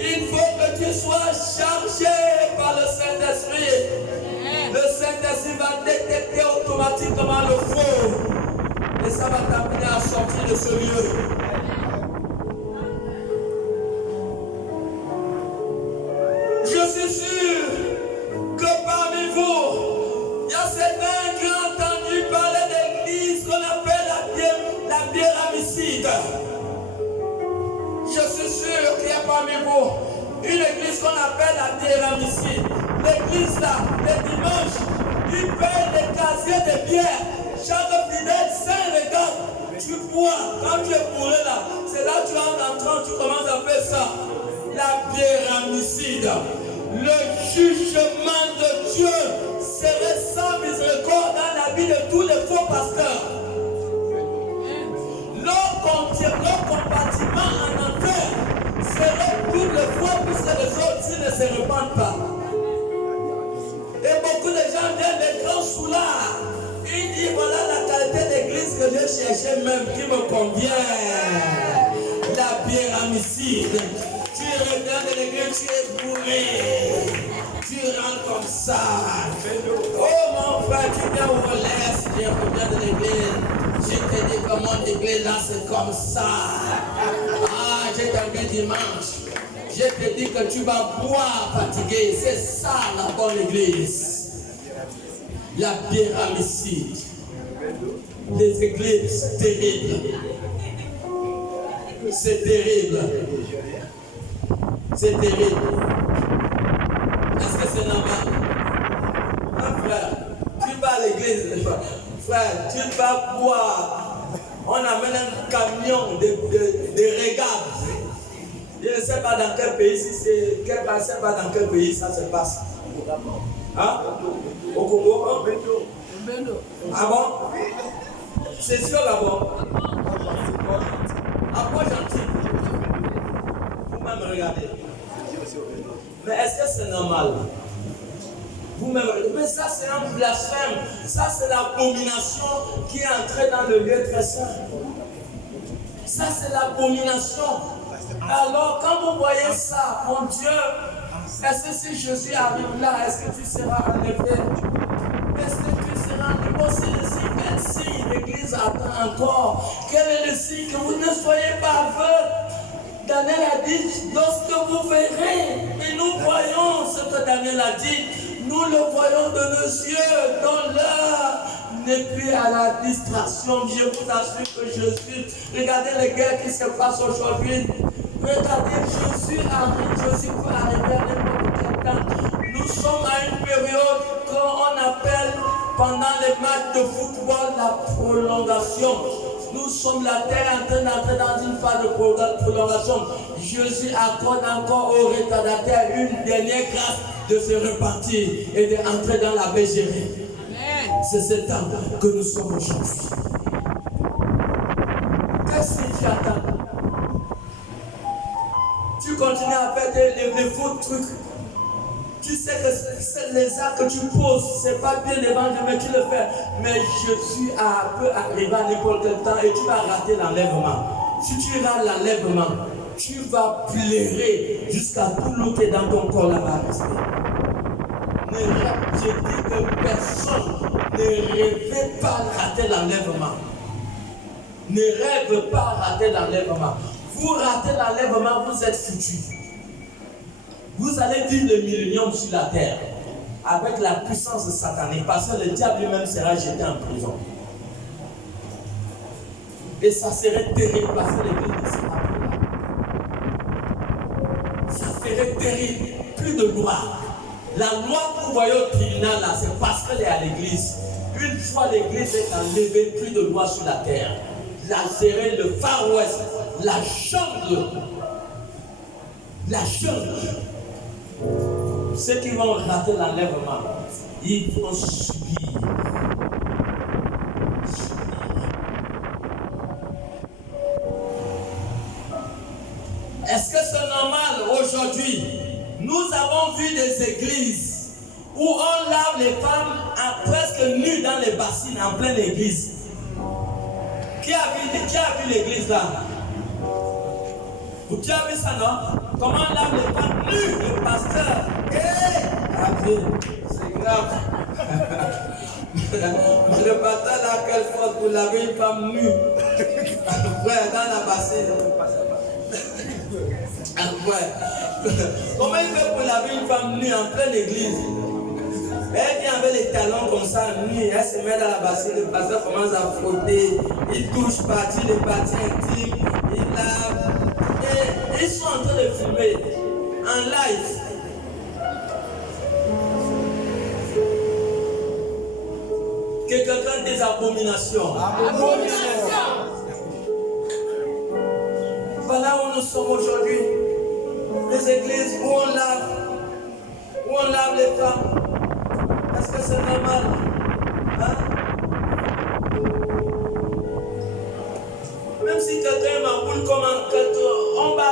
Il faut que tu sois chargé par le Saint-Esprit. Le Saint-Esprit va détecter automatiquement le faux. Et ça va t'amener à sortir de ce lieu. Je suis sûr que parmi vous, il y a certains qui ont entendu parler d'église qu'on appelle la pyramide. Je suis sûr qu'il y a parmi vous une église qu'on appelle la pyramide. L'église là, les dimanches, ils payent des casiers de bière. Chaque fidèle saint regarde, tu bois, quand tu es bourré là, c'est là que tu entres en train, tu commences à faire ça. La pyramide. Le jugement de Dieu serait sans miséricorde dans la vie de tous les faux pasteurs. Leur compartiment en enfer serait tout le fois puisque les autres ne se répandent pas. Et beaucoup de gens viennent des grands soulards. Ils disent voilà la qualité d'église que j'ai cherchée même qui me convient. La pyramide. Tu regardes l'église, tu es bourré. Tu rentres comme ça. Oh mon frère, tu viens au relais, tu reviens de l'église. Je te dis comment l'église là c'est comme ça. Ah, je t'ai vu dimanche. Je te dis que tu vas boire fatigué. C'est ça la bonne église. La pyramide. Les églises terribles. C'est terrible. C'est terrible. Est-ce que c'est normal? Non, frère, tu vas à l'église, frère, tu vas boire. On amène un camion de régates. Je ne sais pas dans quel pays, si c'est quel pays, sais pas dans quel pays ça se passe. Hein? Au Congo? Ah bon? C'est sûr là-bas. À quoi gentil? Vous-même regardez. Mais est-ce que c'est normal? Vous-même regardez. Mais ça c'est un blasphème. Ça c'est l'abomination qui est entrée dans le lieu très saint. Ça c'est l'abomination. Alors quand vous voyez ça, mon Dieu, est-ce que si Jésus arrive là, est-ce que tu seras enlevé? Est-ce que tu seras enlevé? Voici le signe, quel signe l'Église attend encore? Quel est le signe que vous ne soyez pas aveugles? Daniel a dit, lorsque vous verrez, et nous voyons ce que Daniel a dit, nous le voyons de nos yeux, dans l'heure n'est plus à la distraction. Je vous assure que Jésus, regardez les guerres qui se passent aujourd'hui. Regardez, Jésus arrive, Jésus peut arriver à n'importe quel temps. les matchs de football, la prolongation. Nous sommes la terre en train d'entrer dans une phase de prolongation. Jésus accorde encore aux retardataires une dernière grâce de se repentir et d'entrer dans la bergerie. C'est ce temps que nous sommes aujourd'hui. Qu'est-ce que tu attends? Tu continues à faire les faux trucs. Tu sais que les actes que tu poses, c'est pas bien devant Dieu, mais tu le fais. Mais Jésus peut arriver à n'importe quel temps et tu vas rater l'enlèvement. Si tu rates l'enlèvement, tu vas pleurer jusqu'à tout l'eau qui est dans ton corps là-bas. Je dis que personne ne rêve pas rater l'enlèvement. Ne rêve pas rater l'enlèvement. Vous ratez l'enlèvement, vous êtes foutus. Vous allez vivre le millénium sur la terre avec la puissance satanique parce que le diable lui-même sera jeté en prison. Et ça serait terrible parce que l'église ne sera plus là. Ça serait terrible. Plus de loi. La loi que vous voyez au tribunal là, c'est parce qu'elle est à l'église. Une fois l'église est enlevée, plus de loi sur la terre. La Syrie, le Far West, la jungle. La jungle. Ceux qui vont rater l'enlèvement, ils vont subir. Est-ce que c'est normal aujourd'hui? Nous avons vu des églises où on lave les femmes presque nues dans les bassines en pleine église. Qui a vu l'église là? Tu as vu ça, non? Comment on lave les femmes nues? Le pasteur. C'est grave. Le pasteur là, quelle force pour laver une femme nue? Frère, dans la bassine. Comment il fait pour laver une femme nue en pleine église? Elle vient avec les talons comme ça, nue, elle se met dans la bassine, le pasteur commence à frotter, il touche partie, les parties intimes, il lave. Et ils sont en train de filmer en live. Que quelqu'un des abominations. Voilà où nous sommes aujourd'hui. Les églises où on lave les femmes. Est-ce que c'est normal? Hein? Même si quelqu'un m'emboule comme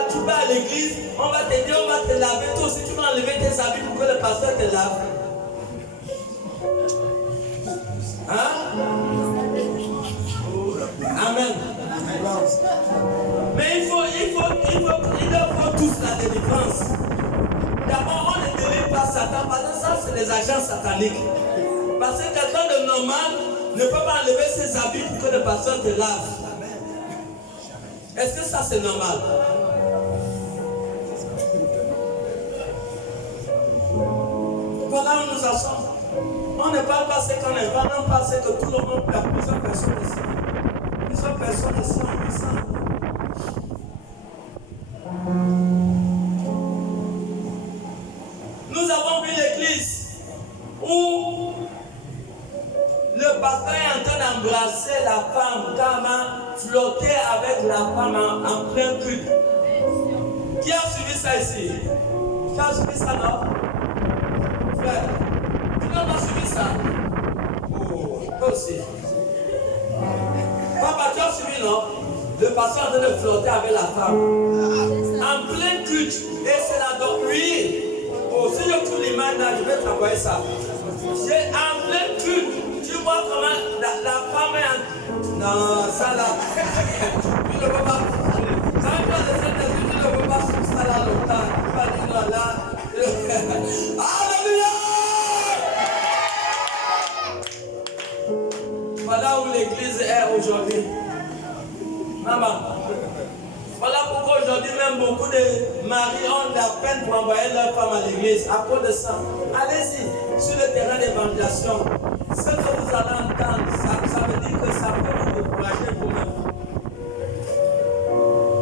tu vas à l'église, on va te dire, on va te laver. Toi aussi, tu vas enlever tes habits pour que le pasteur te lave. Hein? Amen. Mais il leur faut tous la délivrance. D'abord, on ne délivre pas Satan, parce que ça, c'est les agents sataniques. Parce que quelqu'un de normal ne peut pas enlever ses habits pour que le pasteur te lave. Est-ce que ça, c'est normal? Voilà où nous en sommes. On ne parle pas ce qu'on est, on parle ce que tout le monde perd. Plusieurs personnes ici. Plusieurs personnes ici en puissance. Nous avons vu l'église où le pasteur est en train d'embrasser la femme, carrément flotter avec la femme en plein culte. Qui a suivi ça ici? Tu as suivi ça, non? Frère, tu n'as pas suivi ça? Oh, toi aussi. Papa, tu as suivi, non? Le pasteur est en train de flotter avec la femme. En plein culte. Et c'est la doctrine. Oui. Oh, si je trouve l'image là, je vais t'envoyer ça. C'est en plein culte. Tu vois comment la femme est en... Non, ça là. Tu ne peux pas. Ça va de cette étude, tu ne peux pas sur ça là longtemps. Tu vas dire non là. Alléluia! Voilà où l'église est aujourd'hui. Maman. Voilà pourquoi aujourd'hui même beaucoup de maris ont de la peine pour envoyer leur femme à l'église à cause de ça. Allez-y sur le terrain d'évangélisation. Ce que vous allez entendre, ça veut dire que ça peut vous décourager vous-même.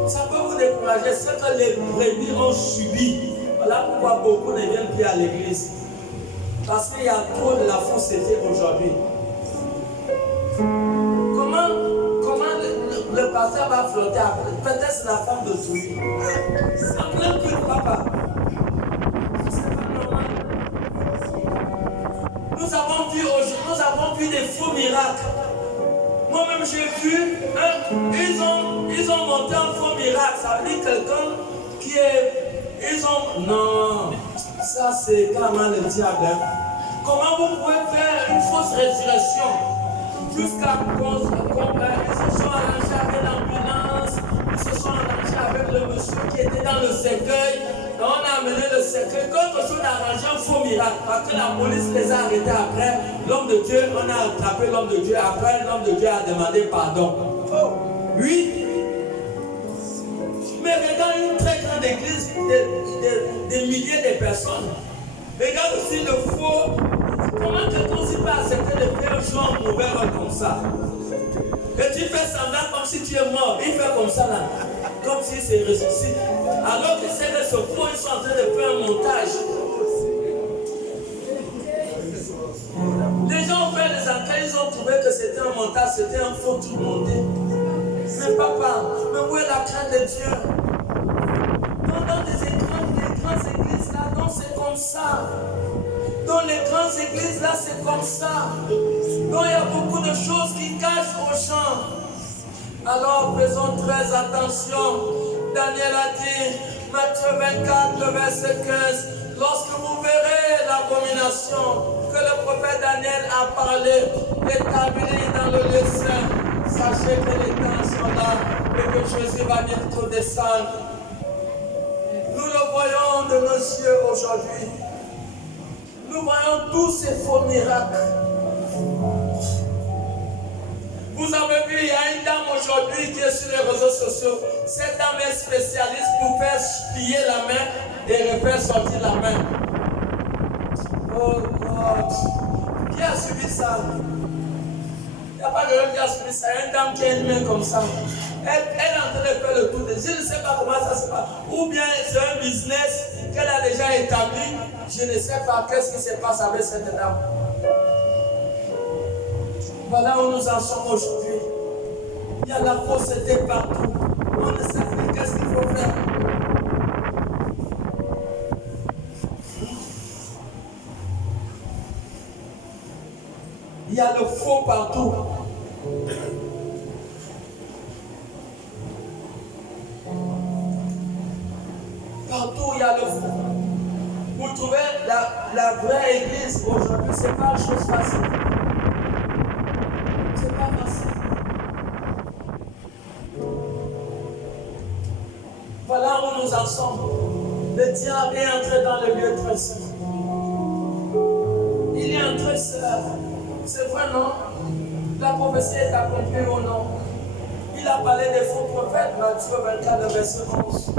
Ça peut vous décourager. Ce que les brebis ont subi. Voilà pourquoi beaucoup ne viennent plus à l'église. Parce qu'il y a trop de la fausseté aujourd'hui. Comment le pasteur va flotter après? Peut-être c'est la femme de Touy. En plein culte, papa. C'est pas normal. Nous avons vu des faux miracles. Moi-même, j'ai vu, ils ont monté un faux miracle. Ça veut dire quelqu'un qui est... Non, ça c'est carrément le diable. Comment vous pouvez faire une fausse résurrection jusqu'à cause ils se sont arrangés avec l'ambulance, ils se sont arrangés avec le monsieur qui était dans le cercueil. On a amené le cercueil. Quelque chose d'arrangé un faux miracle. Parce que la police les a arrêtés après. L'homme de Dieu, on a attrapé l'homme de Dieu. Après, l'homme de Dieu a demandé pardon. Oui. Mais regarde une très grande église de milliers de personnes. Regarde aussi le faux. Comment quelqu'un aussi peut accepter de faire un genre mauvais comme ça? Et tu fais semblant comme si tu es mort. Il fait comme ça là. Comme si c'est ressuscité. Alors que c'est de ce faux, ils sont en train de faire un montage. Les gens ont fait des enquêtes, ils ont trouvé que c'était un montage, c'était un faux tout monté. Mais papa, mais où est la crainte de Dieu? Dans les grandes églises là, non, c'est comme ça. Dans les grandes églises là, c'est comme ça. Donc il y a beaucoup de choses qui cachent aux gens. Alors faisons très attention. Daniel a dit, Matthieu 24, le verset 15, lorsque vous verrez l'abomination que le prophète Daniel a parlé, établi dans le lieu saint, sachez que les temps sont là et que Jésus va bientôt descendre. Nous le voyons de nos yeux aujourd'hui. Nous voyons tous ces faux miracles. Vous avez vu, il y a une dame aujourd'hui qui est sur les réseaux sociaux. Cette dame est spécialiste pour faire plier la main et refaire sortir la main. Oh God! Qui a subi ça? Il n'y a pas de quelqu'un qui a subi ça. Il y a une dame qui a une main comme ça. Elle est en train de faire le tour. Je ne sais pas comment ça se passe. Ou bien c'est un business qu'elle a déjà établi. Je ne sais pas qu'est-ce qui se passe avec cette dame. Voilà où nous en sommes aujourd'hui. Il y a la fausseté partout. On ne sait plus qu'est-ce qu'il faut faire. Il y a le faux partout. Partout il y a le faux. Vous trouvez la vraie église aujourd'hui, ce n'est pas une chose facile. C'est pas facile. Voilà où nous en sommes. Le diable est entré dans le lieu très saint. Il est entré seul. C'est vrai, non? La prophétie est accomplie ou non? Il a parlé des faux prophètes, Matthieu 24, verset 11.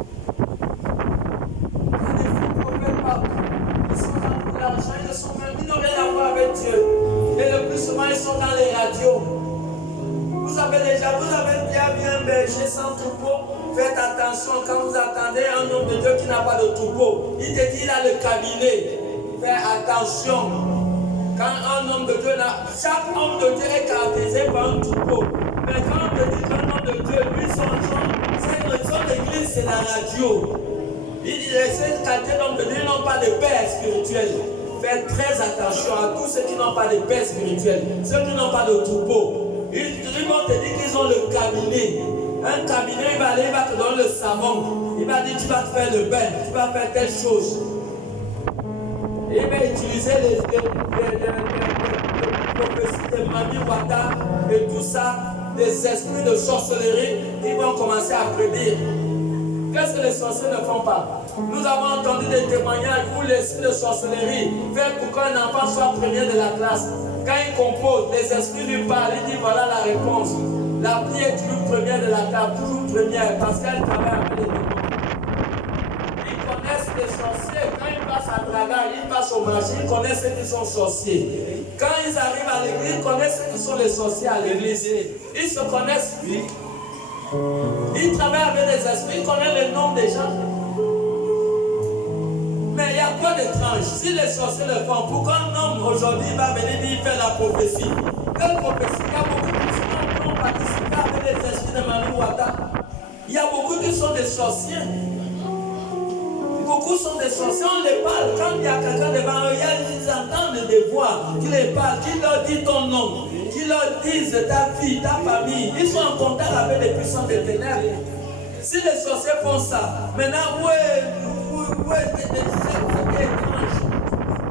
Il y a des faux prophètes partout. Ils sont dans l'argent, ils n'ont rien à voir avec Dieu. Et le plus souvent, ils sont dans les radios. Vous avez bien berger sans troupeau. Faites attention quand vous attendez un homme de Dieu qui n'a pas de troupeau. Il te dit il a le cabinet. Faites attention. Quand un homme de Dieu chaque homme de Dieu est caractérisé par un troupeau. Mais quand on te dit qu'un homme de Dieu, lui, son église, c'est la radio. Il dit ces qualités d'homme de Dieu n'ont pas de père spirituel. Faites très attention à tous ceux qui n'ont pas de paix spirituelle, ceux qui n'ont pas de troupeau. Ils vont te dire qu'ils ont le cabinet. Un cabinet, il va te donner le savon. Il va dire tu vas te faire le bain, tu vas faire telle chose. Et il va utiliser les prophéties de Mami Wata et tout ça, des esprits de sorcellerie qui vont commencer à prédire. Qu'est-ce que les sorciers ne font pas? Nous avons entendu des témoignages où l'esprit de sorcellerie fait pour qu'un enfant soit premier de la classe. Quand il compose, les esprits lui parlent, il dit voilà la réponse. La fille est toujours première de la classe, toujours première, parce qu'elle travaille avec les démons. Ils connaissent les sorciers. Quand ils passent à Draga, ils passent au marché, ils connaissent ceux qui sont sorciers. Quand ils arrivent à l'église, ils connaissent ceux qui sont les sorciers à l'église. Ils se connaissent, oui. Ils travaillent avec des esprits, ils connaissent le nom des gens. Mais il y a quoi étrange. Si les sorciers le font, pourquoi un homme aujourd'hui va venir dire faire la prophétie? Quelle prophétie? Il y a beaucoup de gens qui ont participé avec les esprits de Manu Wata. Il y a beaucoup qui sont des sorciers. Beaucoup sont des sorciers, on les parle. Quand il y a quelqu'un devant eux, ils entendent des voix qui les parlent, qui leur disent ton nom, qui leur disent ta vie, ta famille. Ils sont en contact avec les puissants des ténèbres. Si les sorciers font ça, maintenant où est des sectes étranges?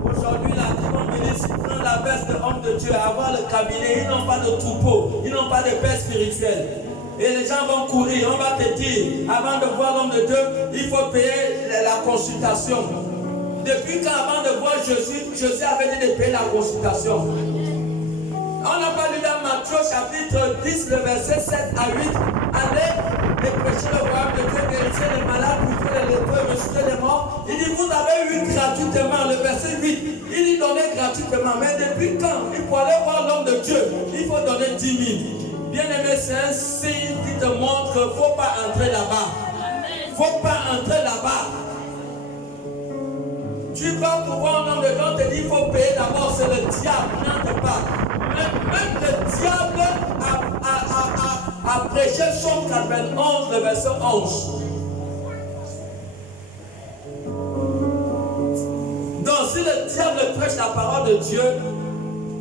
Aujourd'hui, là, ils vont venir prendre la veste de homme de Dieu, avoir le cabinet, ils n'ont pas de troupeau, ils n'ont pas de paix spirituelle. Et les gens vont courir, on va te dire, avant de voir l'homme de Dieu, il faut payer la consultation. Depuis qu'avant de voir Jésus avait dit de payer la consultation. On n'a pas lu dans Matthieu chapitre 10, le verset 7 à 8. Allez et prêcher le royaume de Dieu, guérissez les malades, bouffez les lépreux, ressuscitez les morts. Il dit, vous avez eu gratuitement, le verset 8. Il dit, donnez gratuitement. Mais depuis quand? Pour aller voir l'homme de Dieu, il faut donner 10 000. Bien-aimé, c'est un signe qui te montre qu'il ne faut pas entrer là-bas. Il ne faut pas entrer là-bas. Tu vas pouvoir un homme de Dieu, on te dit qu'il faut payer d'abord, c'est le diable, n'entre pas. Même le diable a prêché Somme 91, le verset 11. Donc si le diable prêche la parole de Dieu,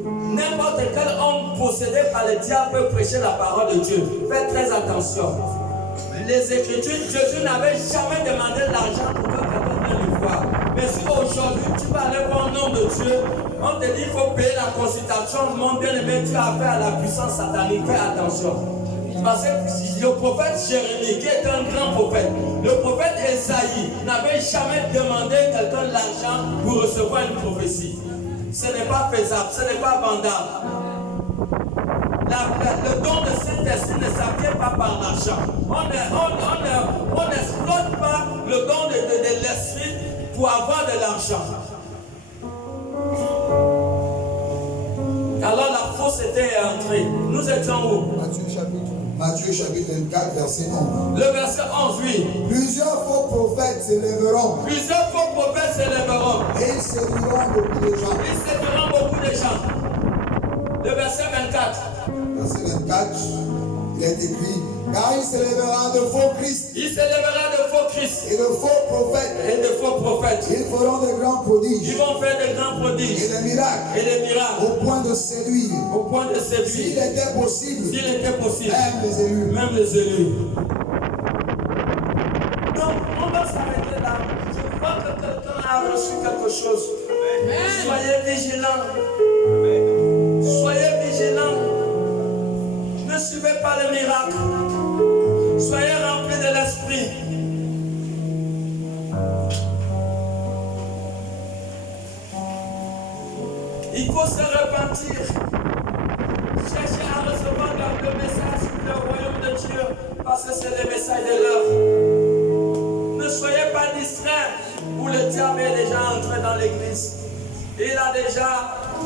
n'importe quel homme possédé par le diable peut prêcher la parole de Dieu. Faites très attention. Les Écritures, Jésus n'avait jamais demandé de l'argent pour que quelqu'un vienne le voir. Mais si aujourd'hui tu vas aller voir un homme de Dieu, on te dit qu'il faut payer la consultation, mon bien-aimé, tu as affaire à la puissance satanique. Fais attention. Parce que le prophète Jérémie, qui est un grand prophète, le prophète Esaïe n'avait jamais demandé à quelqu'un l'argent pour recevoir une prophétie. Ce n'est pas faisable, ce n'est pas vendable. Le don de Saint-Esprit ne s'acquiert pas par l'argent. On n'exploite pas le don de l'Esprit pour avoir de l'argent. Alors la fausseté est entrée. Nous étions où? Matthieu chapitre 24, verset 11. Le verset 11, oui. Plusieurs faux prophètes s'élèveront. Plusieurs faux prophètes s'élèveront. Et ils séduiront beaucoup de gens. Ils séduiront beaucoup de gens. Le verset 24. Verset 24, il est écrit, car il s'élèvera de faux Christ. Il s'élèvera de faux Christ. Et de faux prophètes. Et de faux prophètes. Ils feront de grands prodiges. Ils vont faire de grands prodiges. Et des miracles. Et des miracles. Au point de séduire. Au point de séduire. S'il était possible. S'il était possible. Même les élus. Même les élus. Donc, on va s'arrêter là. Je crois que quelqu'un a reçu quelque chose. Amen. Soyez vigilants. Soyez vigilants. Ne suivez pas les miracles. Soyez remplis de l'esprit. Il faut se repentir. Cherchez à recevoir le message du royaume de Dieu, parce que c'est le message de l'heure. Ne soyez pas distraits, où le diable est déjà entré dans l'église. Il a déjà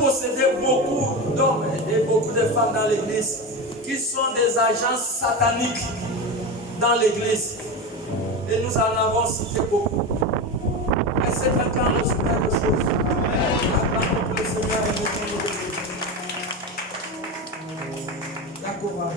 possédé beaucoup d'hommes et beaucoup de femmes dans l'église, qui sont des agents sataniques dans l'église. Et nous en avons cité beaucoup. Est-ce que quelqu'un a reçu quelque chose? Acclamons pour le Seigneur et nous. D'accord.